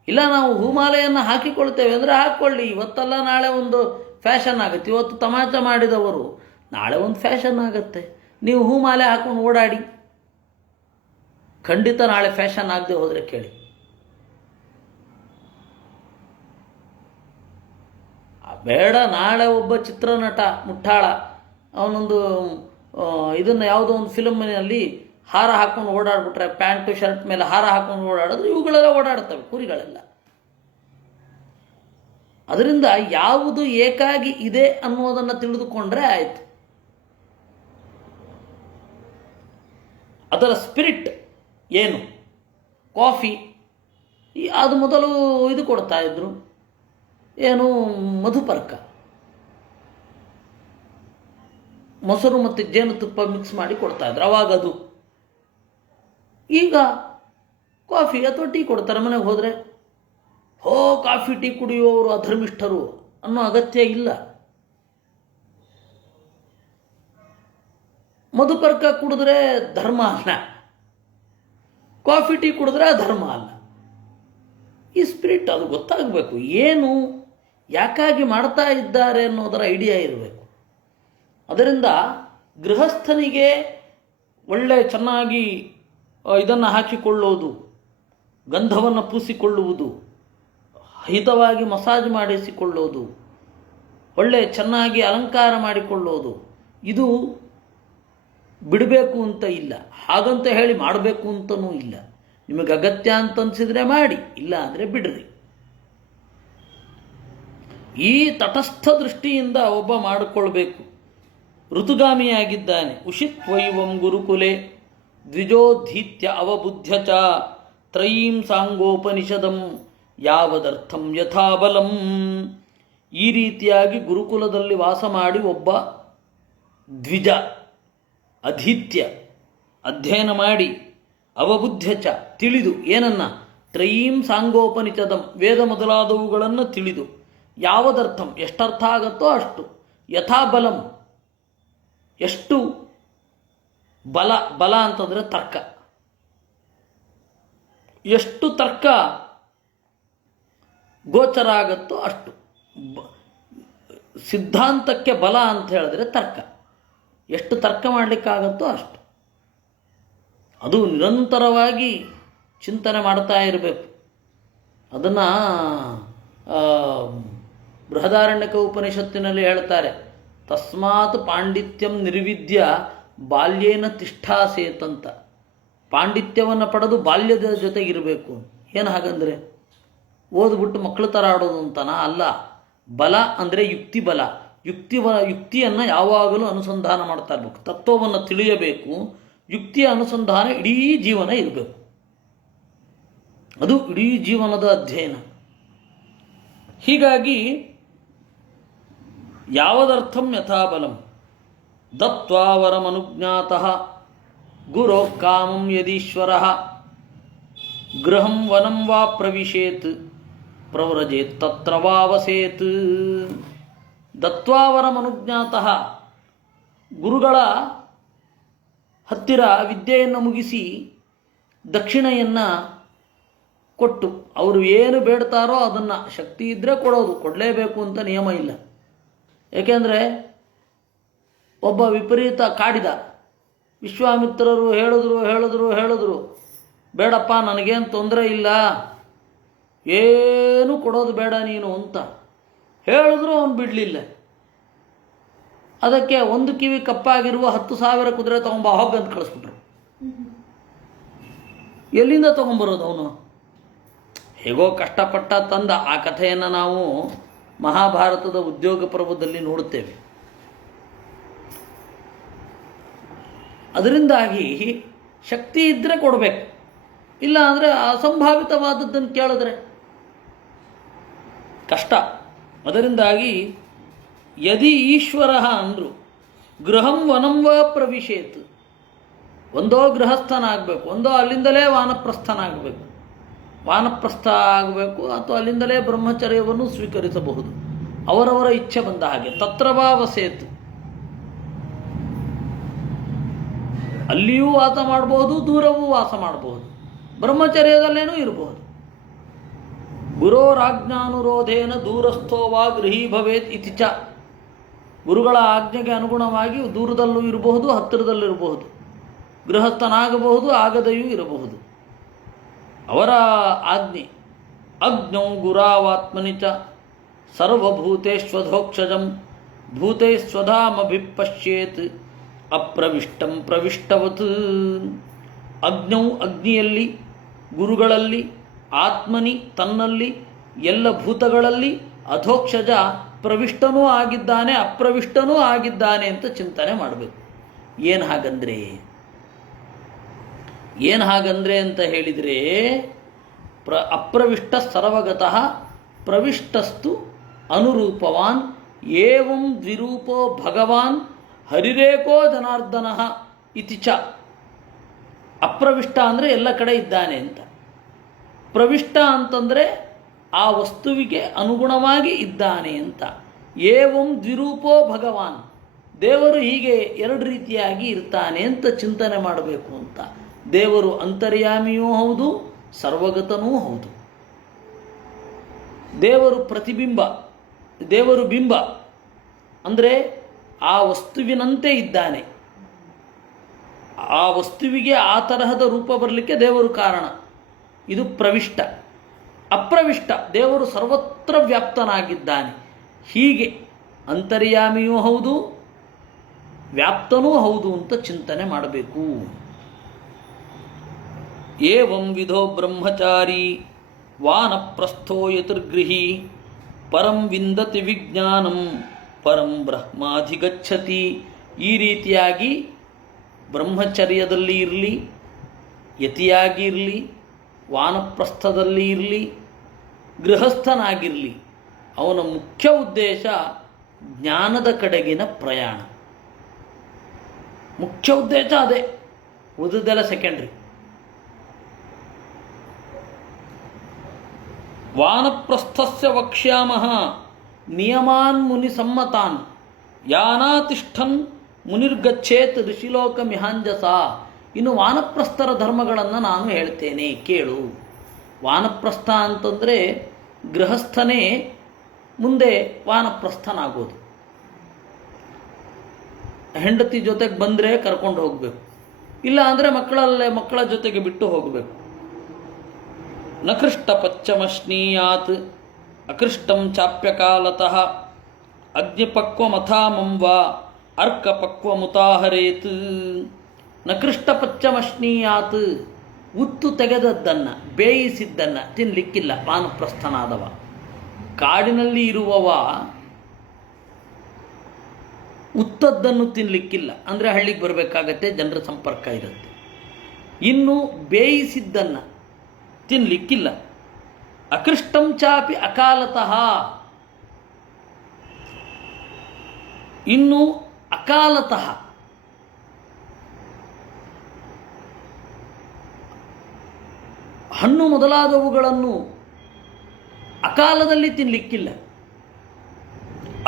ಇಲ್ಲ, ನಾವು ಹೂಮಾಲೆಯನ್ನು ಹಾಕಿಕೊಳ್ತೇವೆ ಅಂದರೆ ಹಾಕ್ಕೊಳ್ಳಿ, ಇವತ್ತಲ್ಲ ನಾಳೆ ಒಂದು ಫ್ಯಾಷನ್ ಆಗುತ್ತೆ. ಇವತ್ತು ತಮಾಷೆ ಮಾಡಿದವರು ನಾಳೆ ಒಂದು ಫ್ಯಾಷನ್ ಆಗುತ್ತೆ. ನೀವು ಹೂಮಾಲೆ ಹಾಕೊಂಡು ಓಡಾಡಿ, ಖಂಡಿತ ನಾಳೆ ಫ್ಯಾಷನ್ ಆಗದೆ ಹೋದರೆ ಕೇಳಿ. ಬೇಡ, ನಾಳೆ ಒಬ್ಬ ಚಿತ್ರನಟ ಮುಟ್ಟಾಳ ಅವನೊಂದು ಇದನ್ನು ಯಾವುದೋ ಒಂದು ಫಿಲಮ್ನಲ್ಲಿ ಹಾರ ಹಾಕೊಂಡು ಓಡಾಡ್ಬಿಟ್ರೆ, ಪ್ಯಾಂಟು ಶರ್ಟ್ ಮೇಲೆ ಹಾರ ಹಾಕೊಂಡು ಓಡಾಡಿದ್ರೆ ಇವುಗಳೆಲ್ಲ ಓಡಾಡ್ತವೆ, ಕುರಿಗಳೆಲ್ಲ. ಅದರಿಂದ ಯಾವುದು ಏಕಾಗಿ ಇದೆ ಅನ್ನೋದನ್ನು ತಿಳಿದುಕೊಂಡ್ರೆ ಆಯಿತು. ಅದರ ಸ್ಪಿರಿಟ್ ಏನು? ಕಾಫಿ ಅದು ಮೊದಲು ಇದು ಕೊಡ್ತಾ ಇದ್ರು, ಏನು ಮಧುಪರ್ಕ, ಮೊಸರು ಮತ್ತು ಜೇನುತುಪ್ಪ ಮಿಕ್ಸ್ ಮಾಡಿ ಕೊಡ್ತಾ ಇದ್ರು ಅವಾಗದು. ಈಗ ಕಾಫಿ ಅಥವಾ ಟೀ ಕೊಡ್ತಾರೆ. ಮನೆಗೆ ಹೋದರೆ ಕಾಫಿ ಟೀ ಕುಡಿಯುವವರು ಅಧರ್ಮಿಷ್ಠರು ಅನ್ನೋ ಅಗತ್ಯ ಇಲ್ಲ. ಮಧುಪರ್ಕ ಕುಡಿದ್ರೆ ಧರ್ಮ ಅಲ್ಲ, ಕಾಫಿ ಟೀ ಕುಡಿದ್ರೆ ಧರ್ಮ ಅಲ್ಲ. ಈ ಸ್ಪಿರಿಟ್ ಅದು ಗೊತ್ತಾಗಬೇಕು. ಏನು ಯಾಕಾಗಿ ಮಾಡ್ತಾ ಇದ್ದಾರೆ ಅನ್ನೋದರ ಐಡಿಯಾ ಇರಬೇಕು. ಅದರಿಂದ ಗೃಹಸ್ಥನಿಗೆ ಒಳ್ಳೆ ಚೆನ್ನಾಗಿ ಇದನ್ನು ಹಾಕಿಕೊಳ್ಳೋದು, ಗಂಧವನ್ನು ಪೂಸಿಕೊಳ್ಳುವುದು, ಹಿತವಾಗಿ ಮಸಾಜ್ ಮಾಡಿಸಿಕೊಳ್ಳೋದು, ಒಳ್ಳೆ ಚೆನ್ನಾಗಿ ಅಲಂಕಾರ ಮಾಡಿಕೊಳ್ಳೋದು, ಇದು ಬಿಡಬೇಕು ಅಂತ ಇಲ್ಲ. ಹಾಗಂತ ಹೇಳಿ ಮಾಡಬೇಕು ಅಂತನೂ ಇಲ್ಲ. ನಿಮಗೆ ಅಗತ್ಯ ಅಂತ ಅನಿಸಿದರೆ ಮಾಡಿ, ಇಲ್ಲ ಅಂದರೆ ಬಿಡ್ರಿ. ಈ ತಟಸ್ಥ ದೃಷ್ಟಿಯಿಂದ ಒಬ್ಬ ಮಾಡಿಕೊಳ್ಬೇಕು. ಋತುಗಾಮಿಯಾಗಿದ್ದಾನೆ. ಉಷಿತ್ವೈವಂ ಗುರುಕುಲೆ ದ್ವಿಜೋಧೀತ್ಯ ಅವಬುದ್ಧ್ಯ ಚ ತ್ರಯೀಂ ಸಾಂಗೋಪನಿಷದಂ ಯಾವದರ್ಥಂ ಯಥಾಬಲಂ. ಈ ರೀತಿಯಾಗಿ ಗುರುಕುಲದಲ್ಲಿ ವಾಸ ಮಾಡಿ ಒಬ್ಬ ದ್ವಿಜ ಅಧೀತ್ಯ ಅಧ್ಯಯನ ಮಾಡಿ ಅವಬುದ್ಧ್ಯ ಚ ತಿಳಿದು ಏನನ್ನ ತ್ರಯೀಂ ಸಾಂಗೋಪನಿಷದಂ ವೇದ ಮೊದಲಾದವುಗಳನ್ನು ತಿಳಿದು ಯಾವದರ್ಥಂ ಎಷ್ಟರ್ಥ ಆಗತ್ತೋ ಅಷ್ಟು ಯಥಾಬಲಂ ಎಷ್ಟು ಬಲ ಬಲ ಅಂತಂದರೆ ತರ್ಕ ಎಷ್ಟು ತರ್ಕ ಗೋಚರ ಆಗತ್ತೋ ಅಷ್ಟು ಸಿದ್ಧಾಂತಕ್ಕೆ ಬಲ ಅಂತ ಹೇಳಿದ್ರೆ ತರ್ಕ ಎಷ್ಟು ತರ್ಕ ಮಾಡಲಿಕ್ಕಾಗತ್ತೋ ಅಷ್ಟು ಅದು ನಿರಂತರವಾಗಿ ಚಿಂತನೆ ಮಾಡ್ತಾ ಇರಬೇಕು. ಅದನ್ನು ಬೃಹದಾರಣ್ಯಕ ಉಪನಿಷತ್ತಿನಲ್ಲಿ ಹೇಳ್ತಾರೆ, ತಸ್ಮಾತ್ ಪಾಂಡಿತ್ಯಂ ನಿರ್ವಿದ್ಯ ಬಾಲ್ಯೇನ ತಿಷ್ಠಾಸೇತಂತ. ಪಾಂಡಿತ್ಯವನ್ನು ಪಡೆದು ಬಾಲ್ಯದ ಜೊತೆಗಿರಬೇಕು. ಏನು ಹಾಗಂದರೆ ಓದ್ಬಿಟ್ಟು ಮಕ್ಕಳು ಥರ ಆಡೋದು ಅಂತನಾ? ಅಲ್ಲ. ಬಲ ಅಂದರೆ ಯುಕ್ತಿ ಬಲ. ಯುಕ್ತಿಯನ್ನು ಯಾವಾಗಲೂ ಅನುಸಂಧಾನ ಮಾಡ್ತಾ ಇರಬೇಕು. ತತ್ವವನ್ನು ತಿಳಿಯಬೇಕು. ಯುಕ್ತಿಯ ಅನುಸಂಧಾನ ಇಡೀ ಜೀವನ ಇರಬೇಕು. ಅದು ಇಡೀ ಜೀವನದ ಅಧ್ಯಯನ. ಹೀಗಾಗಿ ಯಾವದರ್ಥಂ ಯಥಾಬಲಂ ದತ್ವಾ ವರಮನುಜ್ಞಾತಃ ಗುರೋ ಕಾಮಂ ಯದೀಶ್ವರಃ ಗೃಹಂ ವನಂ ವಾ ಪ್ರವಿಶೇತ್ ಪ್ರವ್ರಜೇತ್ ತತ್ರ ವಾ ವಸೇತ್. ದತ್ವಾ ವರಮನುಜ್ಞಾತಃ ಗುರುಗಳ ಹತ್ತಿರ ವಿದ್ಯೆಯನ್ನು ಮುಗಿಸಿ ದಕ್ಷಿಣೆಯನ್ನು ಕೊಟ್ಟು ಅವರು ಏನು ಬೇಡ್ತಾರೋ ಅದನ್ನು ಶಕ್ತಿ ಇದ್ದರೆ ಕೊಡೋದು, ಕೊಡಲೇಬೇಕು ಅಂತ ನಿಯಮ ಇಲ್ಲ. ಏಕೆಂದರೆ ಒಬ್ಬ ವಿಪರೀತ ಕಾಡಿದ, ವಿಶ್ವಾಮಿತ್ರರು ಹೇಳಿದ್ರು ಬೇಡಪ್ಪ ನನಗೇನು ತೊಂದರೆ ಇಲ್ಲ, ಏನು ಕೊಡೋದು ಬೇಡ ನೀನು ಅಂತ ಹೇಳಿದ್ರು ಅವನು ಬಿಡಲಿಲ್ಲ. ಅದಕ್ಕೆ ಒಂದು ಕಿವಿ ಕಪ್ಪಾಗಿರುವ 10,000 ಕುದುರೆ ತೊಗೊಂಬ ಹೋಗಂತ ಕಳಿಸ್ಬಿಟ್ರು. ಎಲ್ಲಿಂದ ತೊಗೊಂಬರೋದು ಅವನು? ಹೇಗೋ ಕಷ್ಟಪಟ್ಟ ತಂದ. ಆ ಕಥೆಯನ್ನು ನಾವು ಮಹಾಭಾರತದ ಉದ್ಯೋಗ ಪರ್ವದಲ್ಲಿ ನೋಡುತ್ತೇವೆ. ಅದರಿಂದಾಗಿ ಶಕ್ತಿ ಇದ್ದರೆ ಕೊಡಬೇಕು, ಇಲ್ಲ ಅಂದರೆ ಅಸಂಭಾವಿತವಾದದ್ದನ್ನು ಕೇಳಿದ್ರೆ ಕಷ್ಟ. ಅದರಿಂದಾಗಿ ಯದಿ ಈಶ್ವರ ಅಂದರು ಗೃಹಂ ವನಂ ವ ಪ್ರವಿಶೇತ್, ಒಂದೋ ಗೃಹಸ್ಥನಾಗಬೇಕು, ಒಂದೋ ಅಲ್ಲಿಂದಲೇ ವಾನಪ್ರಸ್ಥನಾಗಬೇಕು, ವಾನಪ್ರಸ್ಥ ಆಗಬೇಕು, ಅಥವಾ ಅಲ್ಲಿಂದಲೇ ಬ್ರಹ್ಮಚರ್ಯವನ್ನು ಸ್ವೀಕರಿಸಬಹುದು, ಅವರವರ ಇಚ್ಛೆ ಬಂದ ಹಾಗೆ. ತತ್ರವಾ ವಸೇತ್, ಅಲ್ಲಿಯೂ ವಾಸ ಮಾಡಬಹುದು, ದೂರವೂ ವಾಸ ಮಾಡಬಹುದು, ಬ್ರಹ್ಮಚರ್ಯದಲ್ಲೇನೂ ಇರಬಹುದು. ಗುರೋರಾಜ್ಞಾನುರೋಧೇನ ದೂರಸ್ಥೋ ವಾ ಗೃಹೀ ಭವೇತ್ ಇತಿ ಚ, ಗುರುಗಳ ಆಜ್ಞೆಗೆ ಅನುಗುಣವಾಗಿ ದೂರದಲ್ಲೂ ಇರಬಹುದು, ಹತ್ತಿರದಲ್ಲಿರಬಹುದು, ಗೃಹಸ್ಥನಾಗಬಹುದು, ಆಗದೆಯೂ ಇರಬಹುದು. ಅವರ ಆಜ್ಞೆ. ಅಗ್ನೌ ಗುರಾವಾತ್ಮನಿ ಚ ಸರ್ವಭೂತೇಶ್ವಧೋಕ್ಷಜಂ ಭೂತೈಸ್ವಧಾಮಭಿಪಶ್ಯೇತ್ ಅಪ್ರವಿಷ್ಟಂ ಪ್ರವಿಷ್ಟವತ್. ಅಗ್ನೌ ಅಗ್ನಿಯಲ್ಲಿ, ಗುರುಗಳಲ್ಲಿ, ಆತ್ಮನಿ ತನ್ನಲ್ಲಿ, ಎಲ್ಲ ಭೂತಗಳಲ್ಲಿ, ಅಧೋಕ್ಷಜ ಪ್ರವಿಷ್ಟನೂ ಆಗಿದ್ದಾನೆ ಅಪ್ರವಿಷ್ಟನೂ ಆಗಿದ್ದಾನೆ ಅಂತ ಚಿಂತನೆ ಮಾಡಬೇಕು. ಏನು ಹಾಗಂದ್ರೆ ಅಂತ ಹೇಳಿದರೆ ಅಪ್ರವಿಷ್ಟ ಸರ್ವಗತಃ ಪ್ರವಿಷ್ಟಸ್ತು ಅನುರೂಪವಾನ್ ಏವಂ ದ್ವಿರೂಪೋ ಭಗವಾನ್ ಹರಿರೇಕೋ ಜನಾರ್ದನ ಇತಿ ಚ. ಅಪ್ರವಿಷ್ಟ ಅಂದರೆ ಎಲ್ಲ ಕಡೆ ಇದ್ದಾನೆ ಅಂತ, ಪ್ರವಿಷ್ಟ ಅಂತಂದರೆ ಆ ವಸ್ತುವಿಗೆ ಅನುಗುಣವಾಗಿ ಇದ್ದಾನೆ ಅಂತ. ಏವಂ ದ್ವಿರೂಪೋ ಭಗವಾನ್, ದೇವರು ಹೀಗೆ ಎರಡು ರೀತಿಯಾಗಿ ಇರ್ತಾನೆ ಅಂತ ಚಿಂತನೆ ಮಾಡಬೇಕು ಅಂತ. ದೇವರು ಅಂತರ್ಯಾಮಿಯೂ ಹೌದು, ಸರ್ವಗತನೂ ಹೌದು. ದೇವರು ಪ್ರತಿಬಿಂಬ, ದೇವರು ಬಿಂಬ ಅಂದರೆ ಆ ವಸ್ತುವಿನಂತೆ ಇದ್ದಾನೆ. ಆ ವಸ್ತುವಿಗೆ ಆ ತರಹದ ರೂಪ ಬರಲಿಕ್ಕೆ ದೇವರು ಕಾರಣ. ಇದು ಪ್ರವಿಷ್ಟ. ಅಪ್ರವಿಷ್ಟ, ದೇವರು ಸರ್ವತ್ರ ವ್ಯಾಪ್ತನಾಗಿದ್ದಾನೆ. ಹೀಗೆ ಅಂತರ್ಯಾಮಿಯೂ ಹೌದು, ವ್ಯಾಪ್ತನೂ ಹೌದು ಅಂತ ಚಿಂತನೆ ಮಾಡಬೇಕು. ಏವಂ ವಿಧೋ ಬ್ರಹ್ಮಚಾರಿ ವಾನಪ್ರಸ್ಥೋ ಯತಿರ್ಗೃಹಿ ಪರಂ ವಿಂದತಿ ವಿಜ್ಞಾನಂ ಪರಂ ಬ್ರಹ್ಮಾಧಿಗಚ್ಚತಿ. ಈ ರೀತಿಯಾಗಿ ಬ್ರಹ್ಮಚರ್ಯದಲ್ಲಿ ಇರಲಿ, ಯತಿಯಾಗಿ ಇರಲಿ, ವಾನಪ್ರಸ್ಥದಲ್ಲಿ ಇರಲಿ, ಗೃಹಸ್ಥನಾಗಿರಲಿ, ಅವನ ಮುಖ್ಯ ಉದ್ದೇಶ ಜ್ಞಾನದ ಕಡೆಗಿನ ಪ್ರಯಾಣ. ಮುಖ್ಯ ಉದ್ದೇಶ ಅದೇ, ಉಳಿದೆಲ್ಲ ಸೆಕೆಂಡ್ರಿ. ವಾನಪ್ರಸ್ಥಸ್ಯ ವಕ್ಷ್ಯಾಮಃ ನಿಯಮಾನ್ ಮುನಿ ಸಮ್ಮತಾನ್ ಯಾನಾತಿಷ್ಠನ್ ಮುನಿರ್ಗಚ್ಚೇತ್ ಋಷಿಲೋಕ ಮಿಹಾಂಜಸ. ಇನ್ನು ವಾನಪ್ರಸ್ಥರ ಧರ್ಮಗಳನ್ನು ನಾನು ಹೇಳ್ತೇನೆ, ಕೇಳು. ವಾನಪ್ರಸ್ಥ ಅಂತಂದರೆ ಗೃಹಸ್ಥನೇ ಮುಂದೆ ವಾನಪ್ರಸ್ಥನಾಗೋದು. ಹೆಂಡತಿ ಜೊತೆಗೆ ಬಂದರೆ ಕರ್ಕೊಂಡು ಹೋಗಬೇಕು, ಇಲ್ಲ ಅಂದರೆ ಮಕ್ಕಳ ಜೊತೆಗೆ ಬಿಟ್ಟು ಹೋಗಬೇಕು. ನಕೃಷ್ಟ ಪಚ್ಚಮಶ್ನೀಯಾತ್ ಅಕೃಷ್ಟಂ ಚಾಪ್ಯಕಾಲತಃ ಅಗ್ನಿಪಕ್ವಮಥಾಮಂ ವಾ ಅರ್ಕಪಕ್ವಮುತಾಹರೇತ್. ನಕೃಷ್ಟ ಪಚ್ಚಮಶ್ನೀಯಾತ್, ಉತ್ತು ತೆಗೆದದ್ದನ್ನು, ಬೇಯಿಸಿದ್ದನ್ನು ತಿನ್ನಲಿಕ್ಕಿಲ್ಲ ವಾನಪ್ರಸ್ಥನಾದವ. ಕಾಡಿನಲ್ಲಿ ಇರುವವ ಉತ್ತದ್ದನ್ನು ತಿನ್ನಲಿಕ್ಕಿಲ್ಲ, ಅಂದರೆ ಹಳ್ಳಿಗೆ ಬರಬೇಕಾಗತ್ತೆ, ಜನರ ಸಂಪರ್ಕ ಇರುತ್ತೆ. ಇನ್ನು ಬೇಯಿಸಿದ್ದನ್ನು ತಿನ್ನಲಿಕ್ಕಿಲ್ಲ. ಅಕೃಷ್ಟಂ ಚಾಪಿ ಅಕಾಲತಃ, ಇನ್ನು ಅಕಾಲತಃ ಹಣ್ಣು ಮೊದಲಾದವುಗಳನ್ನು ಅಕಾಲದಲ್ಲಿ ತಿನ್ನಲಿಕ್ಕಿಲ್ಲ.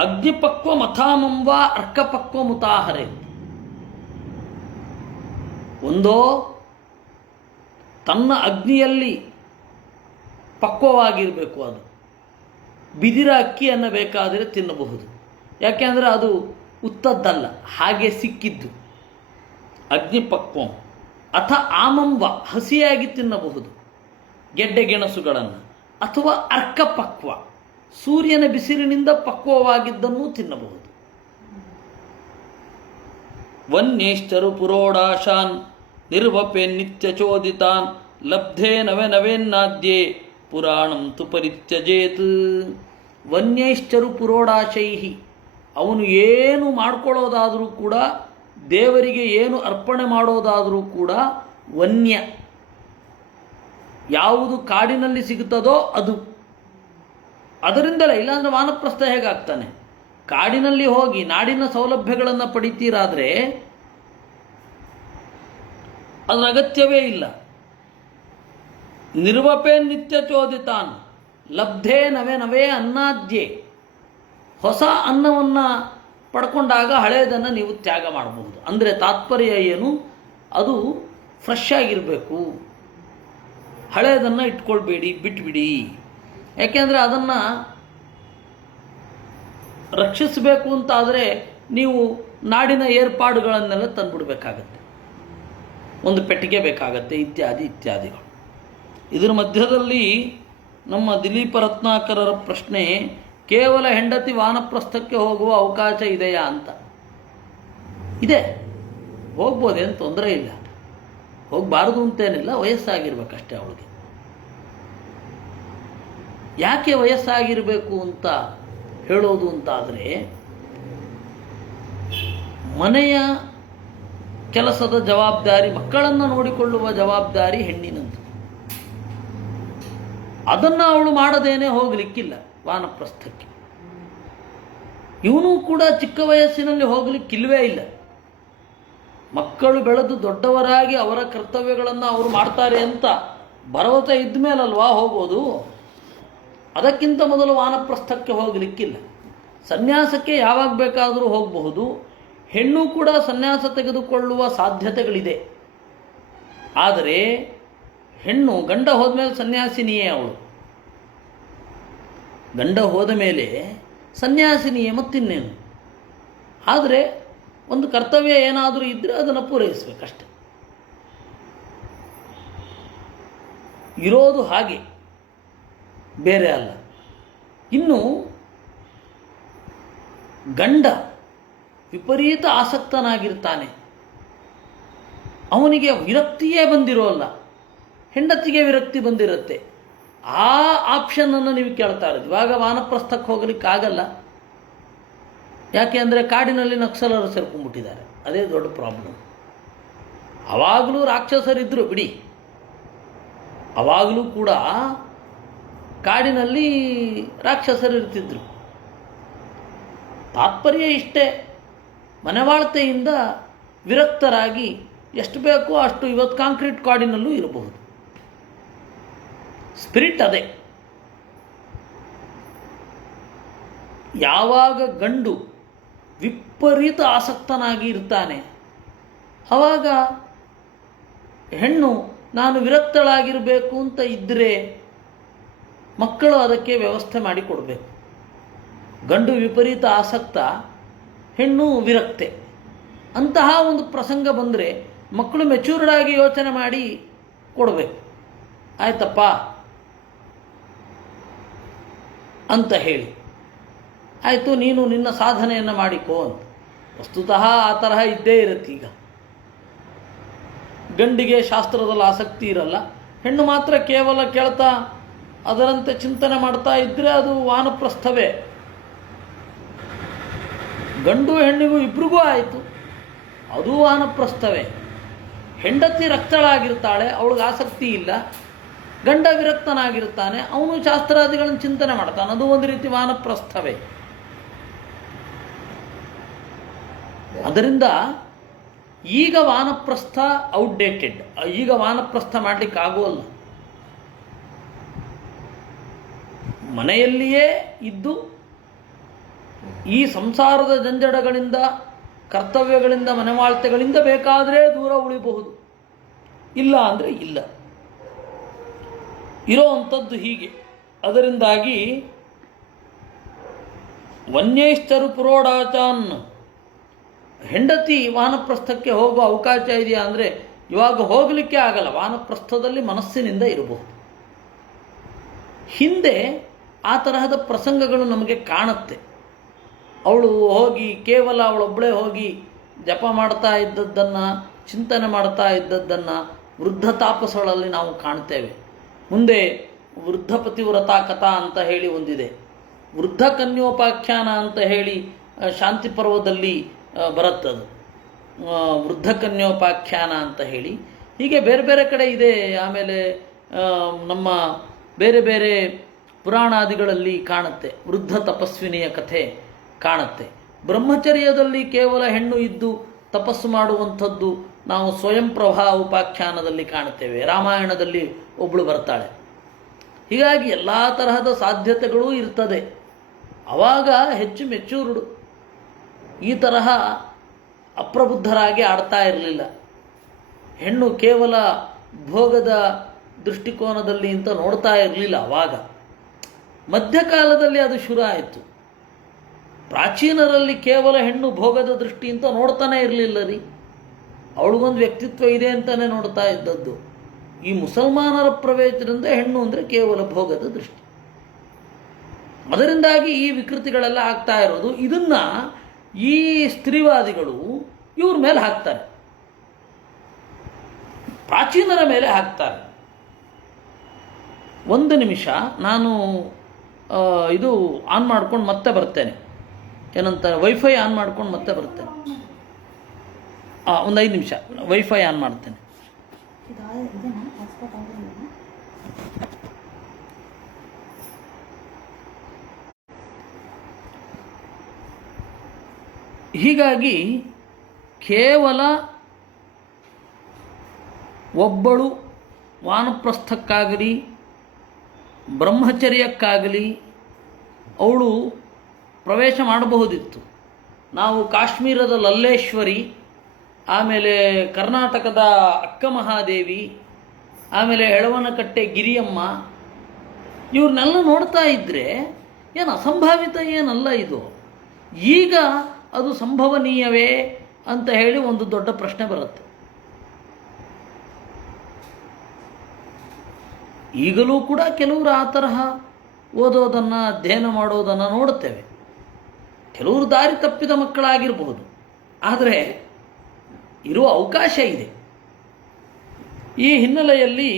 ಅಗ್ನಿಪಕ್ವ ಮಥಾಮಂವ ಅರ್ಕಪಕ್ವ ಮುತಾಹರೆ. ಒಂದೋ ತನ್ನ ಅಗ್ನಿಯಲ್ಲಿ ಪಕ್ವವಾಗಿರಬೇಕು. ಅದು ಬಿದಿರ ಅಕ್ಕಿಯನ್ನು ಬೇಕಾದರೆ ತಿನ್ನಬಹುದು, ಯಾಕೆಂದರೆ ಅದು ಉತ್ತದ್ದಲ್ಲ, ಹಾಗೆ ಸಿಕ್ಕಿದ್ದು. ಅಗ್ನಿಪಕ್ವಂ ಅಥ ಆಮಂವ, ಹಸಿಯಾಗಿ ತಿನ್ನಬಹುದು ಗೆಡ್ಡೆ ಗೆಣಸುಗಳನ್ನು. ಅಥವಾ ಅರ್ಕಪಕ್ವ, ಸೂರ್ಯನ ಬಿಸಿಲಿನಿಂದ ಪಕ್ವವಾಗಿದ್ದನ್ನು ತಿನ್ನಬಹುದು. ವನ್ಯೇಶ್ಚರು ಪುರೋಡಾಶಾನ್ ನಿರ್ವಪೆ ನಿತ್ಯಚೋದಿತಾನ್ ಲಬ್ಧೇ ನವೇನ್ನಾದ್ಯೇ ಪುರಾಣಂ ತು ಪರಿತ್ಯಜೇತ್. ವನ್ಯೈಶ್ಚರು ಪುರೋಡಾಶೈ, ಅವನು ಏನು ಮಾಡ್ಕೊಳ್ಳೋದಾದರೂ ಕೂಡ, ದೇವರಿಗೆ ಏನು ಅರ್ಪಣೆ ಮಾಡೋದಾದರೂ ಕೂಡ ವನ್ಯ, ಯಾವುದು ಕಾಡಿನಲ್ಲಿ ಸಿಗುತ್ತದೋ ಅದು. ಅದರಿಂದಲೇ, ಇಲ್ಲಾಂದರೆ ವಾನಪ್ರಸ್ಥ ಹೇಗಾಗ್ತಾನೆ? ಕಾಡಿನಲ್ಲಿ ಹೋಗಿ ನಾಡಿನ ಸೌಲಭ್ಯಗಳನ್ನು ಪಡಿತೀರಾದರೆ ಅದರ ಅಗತ್ಯವೇ ಇಲ್ಲ. ನಿರ್ವಪೆ ನಿತ್ಯ ಚೋದಿತಾನ್ ಲಬ್ಧೇ ನವೇ ಅನ್ನಾದ್ಯೆ, ಹೊಸ ಅನ್ನವನ್ನು ಪಡ್ಕೊಂಡಾಗ ಹಳೆಯದನ್ನು ನೀವು ತ್ಯಾಗ ಮಾಡಬಹುದು. ಅಂದರೆ ತಾತ್ಪರ್ಯ ಏನು? ಅದು ಫ್ರೆಶ್ ಆಗಿರಬೇಕು, ಹಳೆಯದನ್ನು ಇಟ್ಕೊಳ್ಬೇಡಿ, ಬಿಟ್ಬಿಡಿ. ಯಾಕೆಂದರೆ ಅದನ್ನು ರಕ್ಷಿಸಬೇಕು ಅಂತಾದರೆ ನೀವು ನಾಡಿನ ಏರ್ಪಾಡುಗಳನ್ನೆಲ್ಲ ತಂದುಬಿಡಬೇಕಾಗತ್ತೆ, ಒಂದು ಪೆಟ್ಟಿಗೆ ಬೇಕಾಗತ್ತೆ, ಇತ್ಯಾದಿ ಇತ್ಯಾದಿಗಳು. ಇದರ ಮಧ್ಯದಲ್ಲಿ ನಮ್ಮ ದಿಲೀಪ ರತ್ನಾಕರರ ಪ್ರಶ್ನೆ, ಕೇವಲ ಹೆಂಡತಿ ವಾನಪ್ರಸ್ಥಕ್ಕೆ ಹೋಗುವ ಅವಕಾಶ ಇದೆಯಾ ಅಂತ. ಇದೆ, ಹೋಗ್ಬೋದೇನು ತೊಂದರೆ ಇಲ್ಲ, ಹೋಗಬಾರದು ಅಂತೇನಿಲ್ಲ, ವಯಸ್ಸಾಗಿರ್ಬೇಕಷ್ಟೇ ಅವಳಿಗೆ. ಯಾಕೆ ವಯಸ್ಸಾಗಿರಬೇಕು ಅಂತ ಹೇಳೋದು ಅಂತಾದರೆ, ಮನೆಯ ಕೆಲಸದ ಜವಾಬ್ದಾರಿ, ಮಕ್ಕಳನ್ನು ನೋಡಿಕೊಳ್ಳುವ ಜವಾಬ್ದಾರಿ ಹೆಣ್ಣಿನದ್ದು. ಅದನ್ನು ಅವಳು ಮಾಡದೇನೆ ಹೋಗಲಿಕ್ಕಿಲ್ಲ ವಾನಪ್ರಸ್ಥಕ್ಕೆ. ಇವನು ಕೂಡ ಚಿಕ್ಕ ವಯಸ್ಸಿನಲ್ಲಿ ಹೋಗಲಿಕ್ಕಿಲ್ವೇ ಇಲ್ಲ. ಮಕ್ಕಳು ಬೆಳೆದು ದೊಡ್ಡವರಾಗಿ ಅವರ ಕರ್ತವ್ಯಗಳನ್ನು ಅವರು ಮಾಡ್ತಾರೆ ಅಂತ ಭರವಸೆ ಇದ್ದ ಮೇಲಲ್ವಾ ಹೋಗೋದು. ಅದಕ್ಕಿಂತ ಮೊದಲು ವಾನಪ್ರಸ್ಥಕ್ಕೆ ಹೋಗಲಿಕ್ಕಿಲ್ಲ. ಸನ್ಯಾಸಕ್ಕೆ ಯಾವಾಗ ಬೇಕಾದರೂ ಹೋಗಬಹುದು. ಹೆಣ್ಣು ಕೂಡ ಸನ್ಯಾಸ ತೆಗೆದುಕೊಳ್ಳುವ ಸಾಧ್ಯತೆಗಳಿದೆ. ಆದರೆ ಹೆಣ್ಣು ಗಂಡ ಹೋದ ಮೇಲೆ ಸನ್ಯಾಸಿನಿಯೇ ಅವಳು. ಗಂಡ ಹೋದ ಮೇಲೆ ಸನ್ಯಾಸಿನಿಯೇ, ಮತ್ತಿನ್ನೇನು. ಆದರೆ ಒಂದು ಕರ್ತವ್ಯ ಏನಾದರೂ ಇದ್ದರೆ ಅದನ್ನು ಪೂರೈಸಬೇಕಷ್ಟೆ. ಇರೋದು ಹಾಗೆ, ಬೇರೆ ಅಲ್ಲ. ಇನ್ನು ಗಂಡ ವಿಪರೀತ ಆಸಕ್ತನಾಗಿರ್ತಾನೆ, ಅವನಿಗೆ ವಿರಕ್ತಿಯೇ ಬಂದಿರೋಲ್ಲ, ಹೆಂಡತಿಗೆ ವಿರಕ್ತಿ ಬಂದಿರುತ್ತೆ. ಆ ಆಪ್ಷನನ್ನು ನೀವು ಕೇಳ್ತಾ ಇರೋದು. ಇವಾಗ ವಾನಪ್ರಸ್ಥಕ್ಕೆ ಹೋಗಲಿಕ್ಕಾಗಲ್ಲ. ಯಾಕೆ ಅಂದರೆ ಕಾಡಿನಲ್ಲಿ ನಕ್ಸಲರು ಸೇರ್ಕೊಂಡ್ಬಿಟ್ಟಿದ್ದಾರೆ, ಅದೇ ದೊಡ್ಡ ಪ್ರಾಬ್ಲಮ್. ಅವಾಗಲೂ ರಾಕ್ಷಸರಿದ್ದರು ಬಿಡಿ, ಅವಾಗಲೂ ಕೂಡ ಕಾಡಿನಲ್ಲಿ ರಾಕ್ಷಸರು ಇರ್ತಿದ್ರು. ತಾತ್ಪರ್ಯ ಇಷ್ಟೇ, ಮನೆವಾಳ್ತೆಯಿಂದ ವಿರಕ್ತರಾಗಿ ಎಷ್ಟು ಬೇಕೋ ಅಷ್ಟು ಇವತ್ತು ಕಾಂಕ್ರೀಟ್ ಕಾಡಿನಲ್ಲೂ ಇರಬಹುದು. ಸ್ಪಿರಿಟ್ ಅದೇ. ಯಾವಾಗ ಗಂಡು ವಿಪರೀತ ಆಸಕ್ತನಾಗಿ ಇರ್ತಾನೆ, ಆವಾಗ ಹೆಣ್ಣು ನಾನು ವಿರಕ್ತಳಾಗಿರಬೇಕು ಅಂತ ಇದ್ದರೆ ಮಕ್ಕಳು ಅದಕ್ಕೆ ವ್ಯವಸ್ಥೆ ಮಾಡಿ ಕೊಡಬೇಕು. ಗಂಡು ವಿಪರೀತ ಆಸಕ್ತ, ಹೆಣ್ಣು ವಿರಕ್ತೆ. ಅಂತಹ ಒಂದು ಪ್ರಸಂಗ ಬಂದರೆ ಮಕ್ಕಳು ಮೆಚೂರ್ಡ್ ಆಗಿ ಯೋಚನೆ ಮಾಡಿ ಕೊಡಬೇಕು. ಆಯ್ತಪ್ಪ ಅಂತ ಹೇಳಿ, ಆಯಿತು ನೀನು ನಿನ್ನ ಸಾಧನೆಯನ್ನು ಮಾಡಿಕೋ ಅಂತ. ವಸ್ತುತಃ ಆ ತರಹ ಇದ್ದೇ ಇರುತ್ತೆ. ಈಗ ಗಂಡಿಗೆ ಶಾಸ್ತ್ರದಲ್ಲಿ ಆಸಕ್ತಿ ಇರಲ್ಲ, ಹೆಣ್ಣು ಮಾತ್ರ ಕೇವಲ ಕೇಳ್ತಾ ಅದರಂತೆ ಚಿಂತನೆ ಮಾಡ್ತಾ ಇದ್ದರೆ ಅದು ವಾನಪ್ರಸ್ಥವೇ. ಗಂಡು ಹೆಣ್ಣಿಗೂ ಇಬ್ರಿಗೂ ಆಯಿತು, ಅದು ವಾನಪ್ರಸ್ಥವೇ. ಹೆಂಡತಿ ರಕ್ತಳಾಗಿರ್ತಾಳೆ, ಅವಳಿಗೆ ಆಸಕ್ತಿ ಇಲ್ಲ, ಗಂಡ ವಿರಕ್ತನಾಗಿರ್ತಾನೆ, ಅವನು ಶಾಸ್ತ್ರಾದಿಗಳನ್ನು ಚಿಂತನೆ ಮಾಡ್ತಾನೆ, ಅದು ಒಂದು ರೀತಿ ವಾನಪ್ರಸ್ಥವೇ. ಅದರಿಂದ ಈಗ ವಾನಪ್ರಸ್ಥ ಔಟ್ಡೇಟೆಡ್, ಈಗ ವಾನಪ್ರಸ್ಥ ಮಾಡಲಿಕ್ಕೆ ಆಗೋಲ್ಲ. ಮನೆಯಲ್ಲಿಯೇ ಇದ್ದು ಈ ಸಂಸಾರದ ಜಂಜಡಗಳಿಂದ, ಕರ್ತವ್ಯಗಳಿಂದ, ಮನೆವಾಳ್ತೆಗಳಿಂದ ಬೇಕಾದರೆ ದೂರ ಉಳಿಬಹುದು, ಇಲ್ಲ ಅಂದರೆ ಇಲ್ಲ. ಇರೋ ಅಂಥದ್ದು ಹೀಗೆ. ಅದರಿಂದಾಗಿ ವನ್ಯೈಶ್ಚರು ಪುರೋಡಾಚಾನ್, ಹೆಂಡತಿ ವಾನಪ್ರಸ್ಥಕ್ಕೆ ಹೋಗುವ ಅವಕಾಶ ಇದೆಯಾ ಅಂದರೆ ಇವಾಗ ಹೋಗಲಿಕ್ಕೆ ಆಗಲ್ಲ, ವಾನಪ್ರಸ್ಥದಲ್ಲಿ ಮನಸ್ಸಿನಿಂದ ಇರಬಹುದು. ಹಿಂದೆ ಆ ತರಹದ ಪ್ರಸಂಗಗಳು ನಮಗೆ ಕಾಣುತ್ತೆ. ಅವಳು ಹೋಗಿ ಕೇವಲ ಅವಳೊಬ್ಬಳೇ ಹೋಗಿ ಜಪ ಮಾಡ್ತಾ ಇದ್ದದ್ದನ್ನು, ಚಿಂತನೆ ಮಾಡ್ತಾ ಇದ್ದದ್ದನ್ನು ವೃದ್ಧ ತಾಪಸಗಳಲ್ಲಿ ನಾವು ಕಾಣ್ತೇವೆ. ಮುಂದೆ ವೃದ್ಧ ಪತಿವ್ರತಾ ಕಥಾ ಅಂತ ಹೇಳಿ ಒಂದಿದೆ, ವೃದ್ಧ ಕನ್ಯೋಪಾಖ್ಯಾನ ಅಂತ ಹೇಳಿ ಶಾಂತಿ ಪರ್ವದಲ್ಲಿ ಬರುತ್ತದು, ವೃದ್ಧ ಕನ್ಯೋಪಾಖ್ಯಾನ ಅಂತ ಹೇಳಿ. ಹೀಗೆ ಬೇರೆ ಬೇರೆ ಕಡೆ ಇದೆ. ಆಮೇಲೆ ನಮ್ಮ ಬೇರೆ ಬೇರೆ ಪುರಾಣಾದಿಗಳಲ್ಲಿ ಕಾಣುತ್ತೆ, ವೃದ್ಧ ತಪಸ್ವಿನಿಯ ಕಥೆ ಕಾಣುತ್ತೆ. ಬ್ರಹ್ಮಚರ್ಯದಲ್ಲಿ ಕೇವಲ ಹೆಣ್ಣು ಇದ್ದು ತಪಸ್ಸು ಮಾಡುವಂಥದ್ದು ನಾವು ಸ್ವಯಂ ಪ್ರಭಾ ಉಪಾಖ್ಯಾನದಲ್ಲಿ ಕಾಣುತ್ತೇವೆ. ರಾಮಾಯಣದಲ್ಲಿ ಒಬ್ಬಳು ಬರ್ತಾಳೆ. ಹೀಗಾಗಿ ಎಲ್ಲ ತರಹದ ಸಾಧ್ಯತೆಗಳೂ ಇರ್ತದೆ. ಆವಾಗ ಹೆಚ್ಚು ಮೆಚ್ಯೂರ್ಡು, ಈ ತರಹ ಅಪ್ರಬುದ್ಧರಾಗಿ ಆಡ್ತಾ ಇರಲಿಲ್ಲ. ಹೆಣ್ಣು ಕೇವಲ ಭೋಗದ ದೃಷ್ಟಿಕೋನದಲ್ಲಿ ಅಂತ ನೋಡ್ತಾ ಇರಲಿಲ್ಲ. ಆವಾಗ ಮಧ್ಯಕಾಲದಲ್ಲಿ ಅದು ಶುರು ಆಯಿತು. ಪ್ರಾಚೀನರಲ್ಲಿ ಕೇವಲ ಹೆಣ್ಣು ಭೋಗದ ದೃಷ್ಟಿ ಅಂತ ನೋಡ್ತಾನೆ ಇರಲಿಲ್ಲ ರೀ, ಅವಳಿಗೊಂದು ವ್ಯಕ್ತಿತ್ವ ಇದೆ ಅಂತಲೇ ನೋಡ್ತಾ ಇದ್ದದ್ದು. ಈ ಮುಸಲ್ಮಾನರ ಪ್ರವೇಶದಿಂದ ಹೆಣ್ಣು ಅಂದರೆ ಕೇವಲ ಭೋಗದ ದೃಷ್ಟಿ. ಅದರಿಂದಾಗಿ ಈ ವಿಕೃತಿಗಳೆಲ್ಲ ಆಗ್ತಾ ಇರೋದು. ಇದನ್ನ ಈ ಸ್ತ್ರೀವಾದಿಗಳು ಇವ್ರ ಮೇಲೆ ಹಾಕ್ತಾರೆ, ಪ್ರಾಚೀನರ ಮೇಲೆ ಹಾಕ್ತಾರೆ. ಒಂದು ನಿಮಿಷ, ನಾನು ಇದು ಆನ್ ಮಾಡ್ಕೊಂಡು ಮತ್ತೆ ಬರ್ತೇನೆ. ಏನಂತಾರೆ, ವೈಫೈ ಆನ್ ಮಾಡ್ಕೊಂಡು ಮತ್ತೆ ಬರ್ತೇನೆ. ಒಂದು 5 ನಿಮಿಷ ವೈಫೈ ಆನ್ ಮಾಡ್ತೇನೆ. ಹೀಗಾಗಿ ಕೇವಲ ಒಬ್ಬಳು ವಾನಪ್ರಸ್ಥಕ್ಕಾಗಲಿ ಬ್ರಹ್ಮಚರ್ಯಕ್ಕಾಗಲಿ ಅವಳು ಪ್ರವೇಶ ಮಾಡಬಹುದಿತ್ತು. ನಾವು ಕಾಶ್ಮೀರದ ಲಲ್ಲೇಶ್ವರಿ, ಆಮೇಲೆ ಕರ್ನಾಟಕದ ಅಕ್ಕ ಮಹಾದೇವಿ, ಆಮೇಲೆ ಎಳವನಕಟ್ಟೆ ಗಿರಿಯಮ್ಮ, ಇವ್ರನ್ನೆಲ್ಲ ನೋಡ್ತಾ ಇದ್ದರೆ ಏನು ಅಸಂಭಾವಿತ ಏನಲ್ಲ ಇದು. ಈಗ ಅದು ಸಂಭವನೀಯವೇ ಅಂತ ಹೇಳಿ ಒಂದು ದೊಡ್ಡ ಪ್ರಶ್ನೆ ಬರುತ್ತೆ. ಈಗಲೂ ಕೂಡ ಕೆಲವರು ಆ ತರಹ ಓದೋದನ್ನು, ಅಧ್ಯಯನ ಮಾಡೋದನ್ನು ನೋಡುತ್ತೇವೆ. ಕೆಲವರು ದಾರಿ ತಪ್ಪಿದ ಮಕ್ಕಳಾಗಿರಬಹುದು, ಆದರೆ ಇರುವ ಅವಕಾಶ ಇದೆ. ಈ ಹಿನ್ನೆಲೆಯಲ್ಲಿ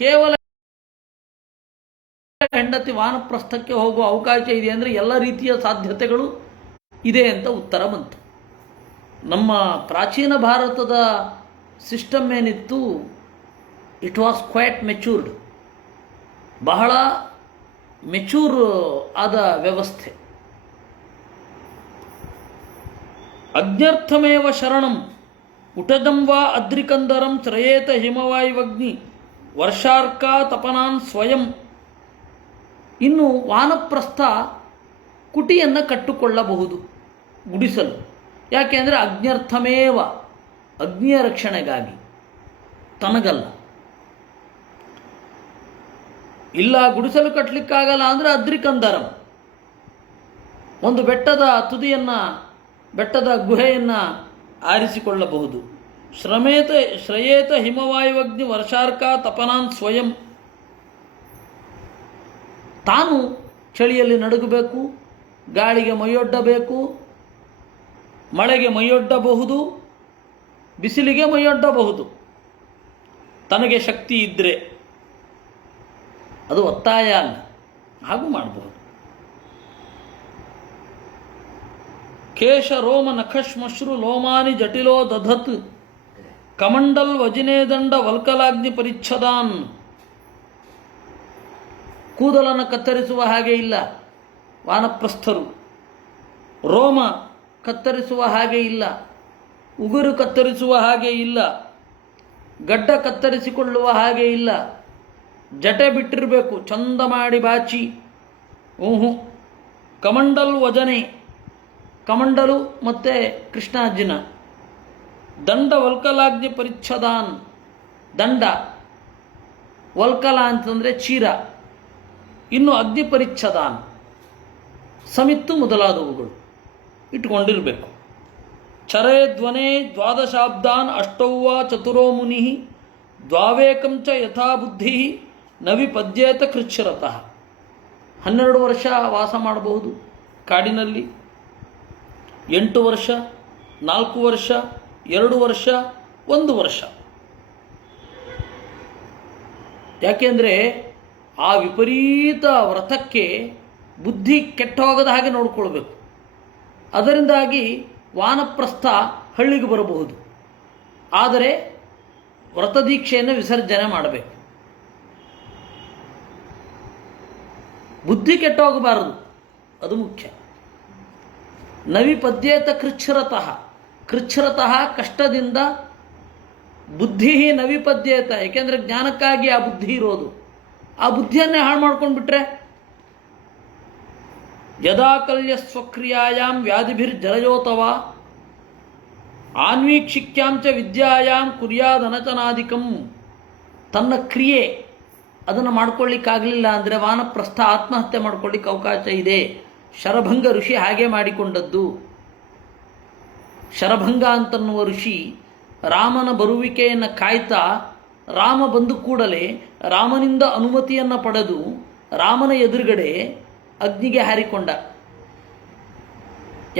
ಕೇವಲ ಹೆಂಡತಿ ವಾನಪ್ರಸ್ಥಕ್ಕೆ ಹೋಗುವ ಅವಕಾಶ ಇದೆ ಅಂದರೆ ಎಲ್ಲ ರೀತಿಯ ಸಾಧ್ಯತೆಗಳು ಇದೆ ಅಂತ ಉತ್ತರ ಬಂತು. ನಮ್ಮ ಪ್ರಾಚೀನ ಭಾರತದ ಸಿಸ್ಟಮ್ ಏನಿತ್ತು, ಇಟ್ ವಾಸ್ ಕ್ವೈಟ್ ಮೆಚ್ಯೂರ್ಡ್, ಬಹಳ ಮೆಚೂರ್ ಆದ ವ್ಯವಸ್ಥೆ. ಅಜ್ಞರ್ಥಮೇವ ಶರಣಂ ಉಟಜಂ ವಾ ಅದ್ರಿಕಂದರಂ ಶ್ರಯೇತ ಹಿಮವಾಯುವಗ್ನಿ ವರ್ಷಾರ್ಕ ತಪನಾನ್ ಸ್ವಯಂ. ಇನ್ನು ವಾನಪ್ರಸ್ಥ ಕುಟಿಯನ್ನು ಕಟ್ಟಿಕೊಳ್ಳಬಹುದು, ಗುಡಿಸಲು. ಯಾಕೆ ಅಂದರೆ ಅಜ್ಞರ್ಥಮೇವ, ಅಗ್ನಿಯ ರಕ್ಷಣೆಗಾಗಿ, ತನಗಲ್ಲ. ಇಲ್ಲ ಗುಡಿಸಲು ಕಟ್ಟಲಿಕ್ಕಾಗಲ್ಲ ಅಂದರೆ ಅದ್ರಿಕಂದರಂ, ಒಂದು ಬೆಟ್ಟದ ತುದಿಯನ್ನು, ಬೆಟ್ಟದ ಗುಹೆಯನ್ನು ಆರಿಸಿಕೊಳ್ಳಬಹುದು. ಶ್ರಯೇತ ಹಿಮವಾಯುವಗ್ನಿ ವರ್ಷಾರ್ಕ ತಪನಾನ್ ಸ್ವಯಂ. ತಾನು ಚಳಿಯಲ್ಲಿ ನಡುಗಬೇಕು, ಗಾಳಿಗೆ ಮೈಯೊಡ್ಡಬೇಕು, ಮಳೆಗೆ ಮೈಯೊಡ್ಡಬಹುದು, ಬಿಸಿಲಿಗೆ ಮೈಯೊಡ್ಡಬಹುದು, ತನಗೆ ಶಕ್ತಿ ಇದ್ದರೆ. ಅದು ಒತ್ತಾಯ ಅಲ್ಲ, ಹಾಗೂ ಮಾಡಬಹುದು. ಕೇಶ ರೋಮ ನಖಶ್ಮಶ್ರು ಲೋಮಾನಿ ಜಟಿಲೋ ದಧತ್ ಕಮಂಡಲ್ ವಜಿನೇದಂಡ ವಲ್ಕಲಾಗ್ನಿ ಪರಿಚ್ಛದಾನ್. ಕೂದಲನ್ನು ಕತ್ತರಿಸುವ ಹಾಗೆ ಇಲ್ಲ ವಾನಪ್ರಸ್ಥರು, ರೋಮ ಕತ್ತರಿಸುವ ಹಾಗೆ ಇಲ್ಲ, ಉಗುರು ಕತ್ತರಿಸುವ ಹಾಗೆ ಇಲ್ಲ, ಗಡ್ಡ ಕತ್ತರಿಸಿಕೊಳ್ಳುವ ಹಾಗೆ ಇಲ್ಲ, ಜಟೆ ಬಿಟ್ಟಿರಬೇಕು ಚಂದ ಮಾಡಿ ಬಾಚಿ. ಕಮಂಡಲ್ ವಜನೆ, ಕಮಂಡಲು ಮತ್ತು ಕೃಷ್ಣಾರ್ಜುನ. ದಂಡ ವಲ್ಕಲಾಗ್ನಿ ಪರಿಚ್ಛದಾನ್, ದಂಡ ವಲ್ಕಲ ಅಂತಂದರೆ ಚೀರ, ಇನ್ನು ಅಗ್ನಿ ಪರಿಚ್ಛದಾನ, ಸಮಿತ್ತು ಮೊದಲಾದವುಗಳು ಇಟ್ಕೊಂಡಿರಬೇಕು. ಚರೇ ಧ್ವನೇ ದ್ವಾದಶಾಬ್ದಾನ್ ಅಷ್ಟೌವ ಚತುರೋ ಮುನಿ ದ್ವಾವೇಕಂ ಚ ಯಥಾ ಬುದ್ಧಿ ನ ವಿಪದ್ಯೇತ ಕೃಚ್ಛರತಃ. 12 ವರ್ಷ ವಾಸ ಮಾಡಬಹುದು ಕಾಡಿನಲ್ಲಿ, 8 ವರ್ಷ, 4 ವರ್ಷ, 2 ವರ್ಷ, 1 ವರ್ಷ. ಯಾಕೆಂದರೆ ಆ ವಿಪರೀತ ವ್ರತಕ್ಕೆ ಬುದ್ಧಿ ಕೆಟ್ಟೋಗದ ಹಾಗೆ ನೋಡಿಕೊಳ್ಬೇಕು. ಅದರಿಂದಾಗಿ ವಾನಪ್ರಸ್ಥ ಹಳ್ಳಿಗೆ ಬರಬಹುದು, ಆದರೆ ವ್ರತದೀಕ್ಷೆಯನ್ನು ವಿಸರ್ಜನೆ ಮಾಡಬೇಕು. ಬುದ್ಧಿ ಕೆಟ್ಟೋಗಬಾರದು, ಅದು ಮುಖ್ಯ. ನವಿಪದ್ಯೇತ ಕೃಚ್ಛರತಃ, ಕೃಚ್ಛರತಃ ಕಷ್ಟದಿಂದ, ಬುದ್ಧಿ ನವಿಪದ್ಯೇತ, ಏಕೆಂದರೆ ಜ್ಞಾನಕ್ಕಾಗಿ ಆ ಬುದ್ಧಿ ಇರೋದು. ಆ ಬುದ್ಧಿಯನ್ನೇ ಹಾಳು ಮಾಡ್ಕೊಂಡು ಬಿಟ್ರೆ, ಯದಾ ಕಲ್ಯ ಸ್ವಕ್ರಿಯಾಯಾಂ ವ್ಯಾಧಿಭಿರ್ಜಲಯೋತವ ಆನ್ವೀಕ್ಷಿಕ್ಯಾಂಚ ವಿದ್ಯಾಯಾಂ ಕುರ್ಯಾದನಚನಾಧಿಕಂ. ತನ್ನ ಕ್ರಿಯೆ ಅದನ್ನು ಮಾಡ್ಕೊಳ್ಳಿಕ್ಕಾಗಲಿಲ್ಲ ಅಂದರೆ ವಾನಪ್ರಸ್ಥ ಆತ್ಮಹತ್ಯೆ ಮಾಡ್ಕೊಳ್ಳಿಕ್ಕೆ ಅವಕಾಶ ಇದೆ. ಶರಭಂಗ ಋಷಿ ಹಾಗೆ ಮಾಡಿಕೊಂಡದ್ದು. ಶರಭಂಗ ಅಂತನ್ನುವ ಋಷಿ ರಾಮನ ಬರುವಿಕೆಯನ್ನು ಕಾಯ್ತಾ, ರಾಮ ಬಂದು ಕೂಡಲೇ ರಾಮನಿಂದ ಅನುಮತಿಯನ್ನು ಪಡೆದು ರಾಮನ ಎದುರುಗಡೆ ಅಗ್ನಿಗೆ ಹಾರಿಕೊಂಡ.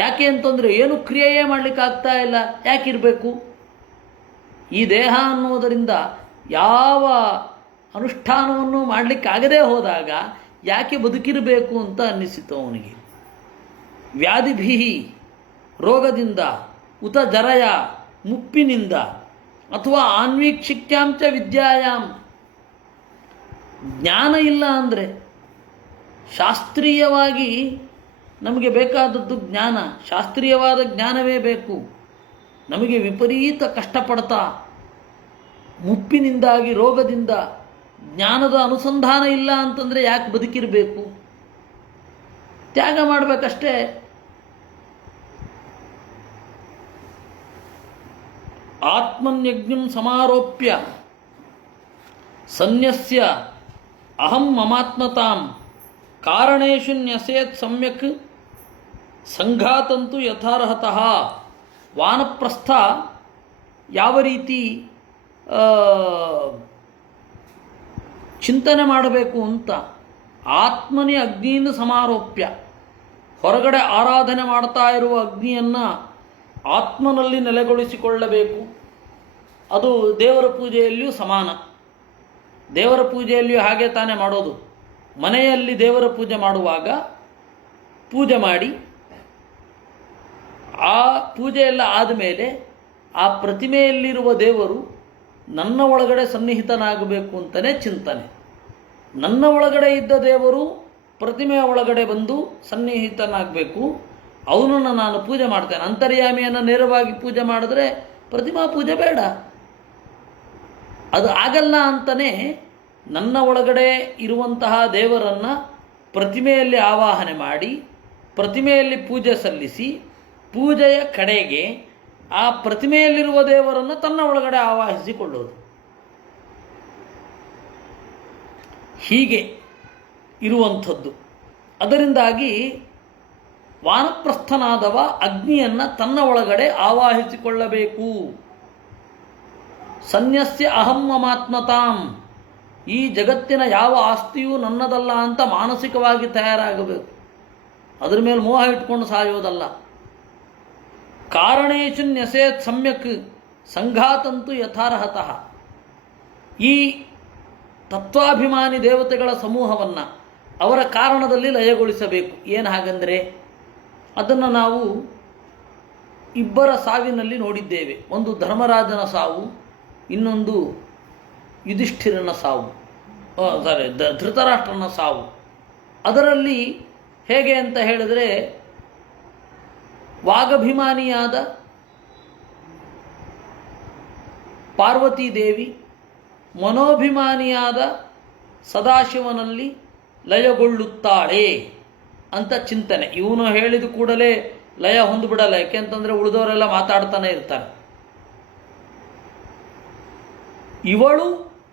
ಯಾಕೆ ಅಂತಂದರೆ ಏನು ಕ್ರಿಯೆಯೇ ಮಾಡಲಿಕ್ಕಾಗ್ತಾ ಇಲ್ಲ, ಯಾಕಿರಬೇಕು? ಈ ದೇಹ ಅನ್ನೋದರಿಂದ ಯಾವ ಅನುಷ್ಠಾನವನ್ನು ಮಾಡಲಿಕ್ಕಾಗದೇ ಹೋದಾಗ ಯಾಕೆ ಬದುಕಿರಬೇಕು ಅಂತ ಅನ್ನಿಸಿತು ಅವನಿಗೆ. ವ್ಯಾಧಿಭಿ, ರೋಗದಿಂದ, ಉತ ಜರಯ, ಮುಪ್ಪಿನಿಂದ, ಅಥವಾ ಆನ್ವೀಕ್ಷಿಕ್ಯಾಂಚ ವಿದ್ಯಾಯಾಮ್, ಜ್ಞಾನ ಇಲ್ಲ ಅಂದರೆ, ಶಾಸ್ತ್ರೀಯವಾಗಿ ನಮಗೆ ಬೇಕಾದದ್ದು ಜ್ಞಾನ, ಶಾಸ್ತ್ರೀಯವಾದ ಜ್ಞಾನವೇ ಬೇಕು. ನಮಗೆ ವಿಪರೀತ ಕಷ್ಟಪಡ್ತಾ, ಮುಪ್ಪಿನಿಂದಾಗಿ, ರೋಗದಿಂದ ಜ್ಞಾನದ ಅನುಸಂಧಾನ ಇಲ್ಲ ಅಂತಂದರೆ ಯಾಕೆ ಬದುಕಿರಬೇಕು? ತ್ಯಾಗ ಮಾಡಬೇಕಷ್ಟೇ. ಆತ್ಮನ್ಯಜ್ಞಂ ಸಮಾರೋಪ್ಯ ಸನ್ಯಸ್ಯ ಅಹಂ ಮಮಾತ್ಮತಾಂ ಕಾರಣೇಶು ನ್ಯಸೇತ್ ಸಮ್ಯಕ್ ಸಂಘಾತಂತು ಯಥಾರ್ಹತಃ. ವಾನಪ್ರಸ್ಥ ಯಾವ ರೀತಿ ಚಿಂತನೆ ಮಾಡಬೇಕು ಅಂತ, ಆತ್ಮನೇ ಅಗ್ನಿಯಿಂದ ಸಮಾರೋಪ್ಯ, ಹೊರಗಡೆ ಆರಾಧನೆ ಮಾಡ್ತಾ ಇರುವ ಅಗ್ನಿಯನ್ನು ಆತ್ಮನಲ್ಲಿ ನೆಲೆಗೊಳಿಸಿಕೊಳ್ಳಬೇಕು. ಅದು ದೇವರ ಪೂಜೆಯಲ್ಲಿಯೂ ಸಮಾನ. ದೇವರ ಪೂಜೆಯಲ್ಲಿಯೂ ಹಾಗೆ ತಾನೇ ಮಾಡೋದು. ಮನೆಯಲ್ಲಿ ದೇವರ ಪೂಜೆ ಮಾಡುವಾಗ ಪೂಜೆ ಮಾಡಿ, ಆ ಪೂಜೆಯೆಲ್ಲ ಆದಮೇಲೆ ಆ ಪ್ರತಿಮೆಯಲ್ಲಿರುವ ದೇವರು ನನ್ನ ಒಳಗಡೆ ಸನ್ನಿಹಿತನಾಗಬೇಕು ಅಂತಲೇ ಚಿಂತನೆ. ನನ್ನ ಒಳಗಡೆ ಇದ್ದ ದೇವರು ಪ್ರತಿಮೆಯ ಒಳಗಡೆ ಬಂದು ಸನ್ನಿಹಿತನಾಗಬೇಕು, ಅವನನ್ನು ನಾನು ಪೂಜೆ ಮಾಡ್ತೇನೆ. ಅಂತರ್ಯಾಮಿಯನ್ನು ನೇರವಾಗಿ ಪೂಜೆ ಮಾಡಿದ್ರೆ ಪ್ರತಿಮಾ ಪೂಜೆ ಬೇಡ, ಅದು ಆಗಲ್ಲ ಅಂತಲೇ ನನ್ನ ಒಳಗಡೆ ಇರುವಂತಹ ದೇವರನ್ನು ಪ್ರತಿಮೆಯಲ್ಲಿ ಆವಾಹನೆ ಮಾಡಿ, ಪ್ರತಿಮೆಯಲ್ಲಿ ಪೂಜೆ ಸಲ್ಲಿಸಿ, ಪೂಜೆಯ ಕಡೆಗೆ ಆ ಪ್ರತಿಮೆಯಲ್ಲಿರುವ ದೇವರನ್ನು ತನ್ನ ಒಳಗಡೆ ಆವಾಹಿಸಿಕೊಳ್ಳೋದು. ಹೀಗೆ ಇರುವಂಥದ್ದು. ಅದರಿಂದಾಗಿ ವಾನಪ್ರಸ್ಥನಾದವ ಅಗ್ನಿಯನ್ನು ತನ್ನ ಒಳಗಡೆ ಆವಾಹಿಸಿಕೊಳ್ಳಬೇಕು. ಸನ್ಯಸ್ಯ ಅಹಂ ಮಮಾತ್ಮತಾಂ, ಈ ಜಗತ್ತಿನ ಯಾವ ಆಸ್ತಿಯೂ ನನ್ನದಲ್ಲ ಅಂತ ಮಾನಸಿಕವಾಗಿ ತಯಾರಾಗಬೇಕು. ಅದರ ಮೇಲೆ ಮೋಹ ಇಟ್ಕೊಂಡು ಸಾಯೋದಲ್ಲ. ಕಾರಣೇಶು ನ್ಯಸೇತ್ ಸಮ್ಯಕ್ ಸಂಘಾತಂತು ಯಥಾರ್ಹತಃ. ಈ ತತ್ವಾಭಿಮಾನಿ ದೇವತೆಗಳ ಸಮೂಹವನ್ನು ಅವರ ಕಾರಣದಲ್ಲಿ ಲಯಗೊಳಿಸಬೇಕು. ಏನು ಹಾಗಂದರೆ, ಅದನ್ನು ನಾವು ಇಬ್ಬರ ಸಾವಿನಲ್ಲಿ ನೋಡಿದ್ದೇವೆ. ಒಂದು ಧರ್ಮರಾಜನ ಸಾವು, ಇನ್ನೊಂದು ಯುಧಿಷ್ಠಿರನ ಸಾವು, ಧೃತರಾಷ್ಟ್ರನ ಸಾವು. ಅದರಲ್ಲಿ ಹೇಗೆ ಅಂತ ಹೇಳಿದರೆ, ವಾಗಭಿಮಾನಿಯಾದ ಪಾರ್ವತೀದೇವಿ ಮನೋಭಿಮಾನಿಯಾದ ಸದಾಶಿವನಲ್ಲಿ ಲಯಗೊಳ್ಳುತ್ತಾಳೆ ಅಂತ ಚಿಂತನೆ. ಇವನು ಹೇಳಿದ ಕೂಡಲೇ ಲಯ ಹೊಂದಿಬಿಡಲ್ಲ, ಯಾಕೆಂತಂದರೆ ಉಳಿದವರೆಲ್ಲ ಮಾತಾಡ್ತಾನೆ ಇರ್ತಾರೆ. ಇವಳು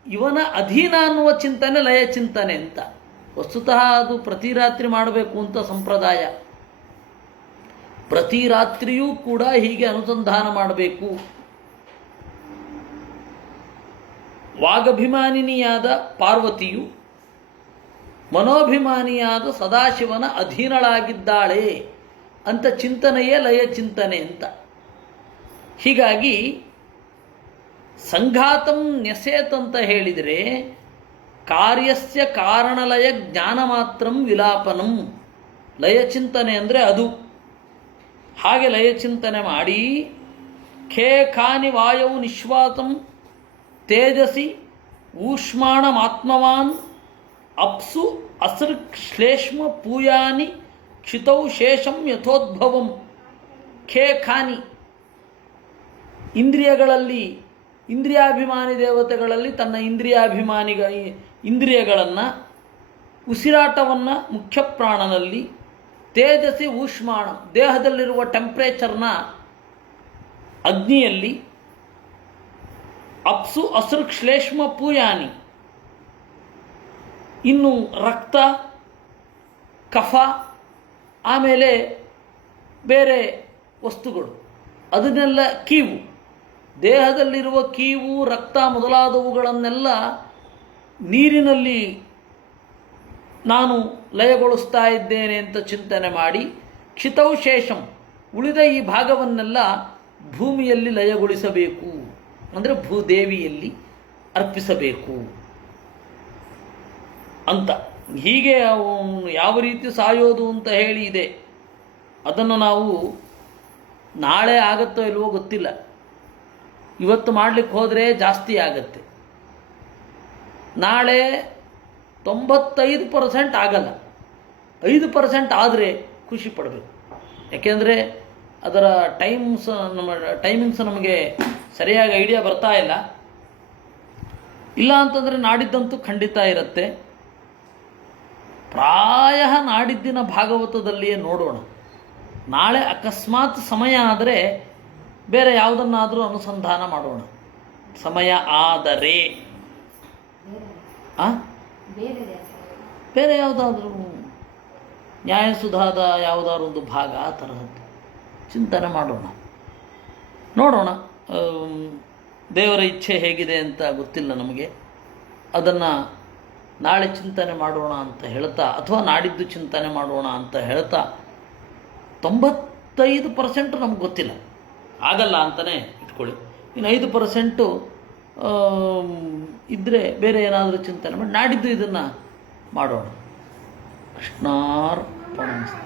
ಇವನ ಅಧೀನ ಅನ್ನುವ ಚಿಂತನೆ ಲಯ ಚಿಂತನೆ ಅಂತ. ವಸ್ತುತಃ ಅದು ಪ್ರತಿ ರಾತ್ರಿ ಮಾಡಬೇಕು ಅಂತ ಸಂಪ್ರದಾಯ. ಪ್ರತಿ ರಾತ್ರಿಯೂ ಕೂಡ ಹೀಗೆ ಅನುಸಂಧಾನ ಮಾಡಬೇಕು. ವಾಗಭಿಮಾನಿನಿಯಾದ ಪಾರ್ವತಿಯು ಮನೋಭಿಮಾನಿಯಾದ ಸದಾಶಿವನ ಅಧೀನಳಾಗಿದ್ದಾಳೆ ಅಂತ ಚಿಂತನೆಯೇ ಲಯ ಚಿಂತನೆ ಅಂತ. ಹೀಗಾಗಿ ಸಂಘಾತಂ ನ್ಯಸೇತ್ ಅಂತ ಹೇಳಿದರೆ ಕಾರ್ಯಸ್ಯ ಕಾರಣಲಯ ಜ್ಞಾನ ಮಾತ್ರಂ ವಿಲಾಪನಂ. ಲಯಚಿಂತನೆ ಅಂದರೆ ಅದು. ಹಾಗೆ ಲಯಚಿಂತನೆ ಮಾಡಿ ಖೇ ಖಾನಿ ವಾಯವು ನಿಶ್ವಾತಂ ತೇಜಸಿ ಊಷ್ಮಾಣಮಾತ್ಮವಾನ್ ಅಪ್ಸು ಅಸೃಕ್ ಶ್ಲೇಷ್ಮ ಪೂಯಾನಿ ಕ್ಷಿತೌ ಶೇಷಂ ಯಥೋದ್ಭವಂ. ಖೇ ಖಾನಿ ಇಂದ್ರಿಯಗಳಲ್ಲಿ, ಇಂದ್ರಿಯಾಭಿಮಾನಿ ದೇವತೆಗಳಲ್ಲಿ ತನ್ನ ಇಂದ್ರಿಯಗಳನ್ನು, ಉಸಿರಾಟವನ್ನು ಮುಖ್ಯ ಪ್ರಾಣನಲ್ಲಿ, ತೇಜಸಿ ಊಷ್ಮಾಣ ದೇಹದಲ್ಲಿರುವ ಟೆಂಪ್ರೇಚರ್ನ ಅಗ್ನಿಯಲ್ಲಿ, ಅಪ್ಸು ಅಸೃಕ್ ಶ್ಲೇಷ್ಮ ಪೂಯಾನಿ ಇನ್ನು ರಕ್ತ, ಕಫ, ಆಮೇಲೆ ಬೇರೆ ವಸ್ತುಗಳು ಅದನ್ನೆಲ್ಲ ಕೀವು, ದೇಹದಲ್ಲಿರುವ ಕೀವು, ರಕ್ತ ಮೊದಲಾದವುಗಳನ್ನೆಲ್ಲ ನೀರಿನಲ್ಲಿ ನಾನು ಲಯಗೊಳಿಸ್ತಾ ಇದ್ದೇನೆ ಅಂತ ಚಿಂತನೆ ಮಾಡಿ ಕ್ಷಿತೌ ಶೇಷಂ ಉಳಿದ ಈ ಭಾಗವನ್ನೆಲ್ಲ ಭೂಮಿಯಲ್ಲಿ ಲಯಗೊಳಿಸಬೇಕು, ಅಂದರೆ ಭೂದೇವಿಯಲ್ಲಿ ಅರ್ಪಿಸಬೇಕು ಅಂತ. ಹೀಗೆ ಯಾವ ರೀತಿ ಸಾಯೋದು ಅಂತ ಹೇಳಿ ಇದೆ. ಅದನ್ನು ನಾವು ನಾಳೆ ಆಗುತ್ತೋ ಇಲ್ವೋ ಗೊತ್ತಿಲ್ಲ. ಇವತ್ತು ಮಾಡಲಿಕ್ಕೆ ಹೋದರೆ ಜಾಸ್ತಿ ಆಗತ್ತೆ, ನಾಳೆ 95% ಆಗಲ್ಲ. 5% ಆದರೆ ಖುಷಿ ಪಡಬೇಕು. ಯಾಕೆಂದರೆ ಅದರ ಟೈಮಿಂಗ್ಸ್ ನಮಗೆ ಸರಿಯಾಗಿ ಐಡಿಯಾ ಬರ್ತಾ ಇಲ್ಲ. ಇಲ್ಲ ಅಂತಂದರೆ ನಾಡಿದ್ದಂತೂ ಖಂಡಿತ ಇರುತ್ತೆ. ಪ್ರಾಯ ನಾಡಿದ್ದಿನ ಭಾಗವತದಲ್ಲಿಯೇ ನೋಡೋಣ. ನಾಳೆ ಅಕಸ್ಮಾತ್ ಸಮಯ ಆದರೆ ಬೇರೆ ಯಾವುದನ್ನಾದರೂ ಅನುಸಂಧಾನ ಮಾಡೋಣ. ಸಮಯ ಆದರೆ ಬೇರೆ ಯಾವುದಾದ್ರೂ ನ್ಯಾಯಸುಧಾದ ಯಾವುದಾದ್ರು ಒಂದು ಭಾಗ ಆ ತರಹದ್ದು ಚಿಂತನೆ ಮಾಡೋಣ, ನೋಡೋಣ. ದೇವರ ಇಚ್ಛೆ ಹೇಗಿದೆ ಅಂತ ಗೊತ್ತಿಲ್ಲ ನಮಗೆ. ಅದನ್ನು ನಾಳೆ ಚಿಂತನೆ ಮಾಡೋಣ ಅಂತ ಹೇಳ್ತಾ, ಅಥವಾ ನಾಡಿದ್ದು ಚಿಂತನೆ ಮಾಡೋಣ ಅಂತ ಹೇಳ್ತಾ, 95% ನಮ್ಗೆ ಗೊತ್ತಿಲ್ಲ, ಆಗಲ್ಲ ಅಂತಲೇ ಇಟ್ಕೊಳ್ಳಿ. ಇನ್ನು 5% ಇದ್ದರೆ ಬೇರೆ ಏನಾದರೂ ಚಿಂತನೆ ಮಾಡಿ ನಾಡಿದ್ದು ಇದನ್ನು ಮಾಡೋಣ. ಕೃಷ್ಣಾರ್ಪಣಮಸ್ತು.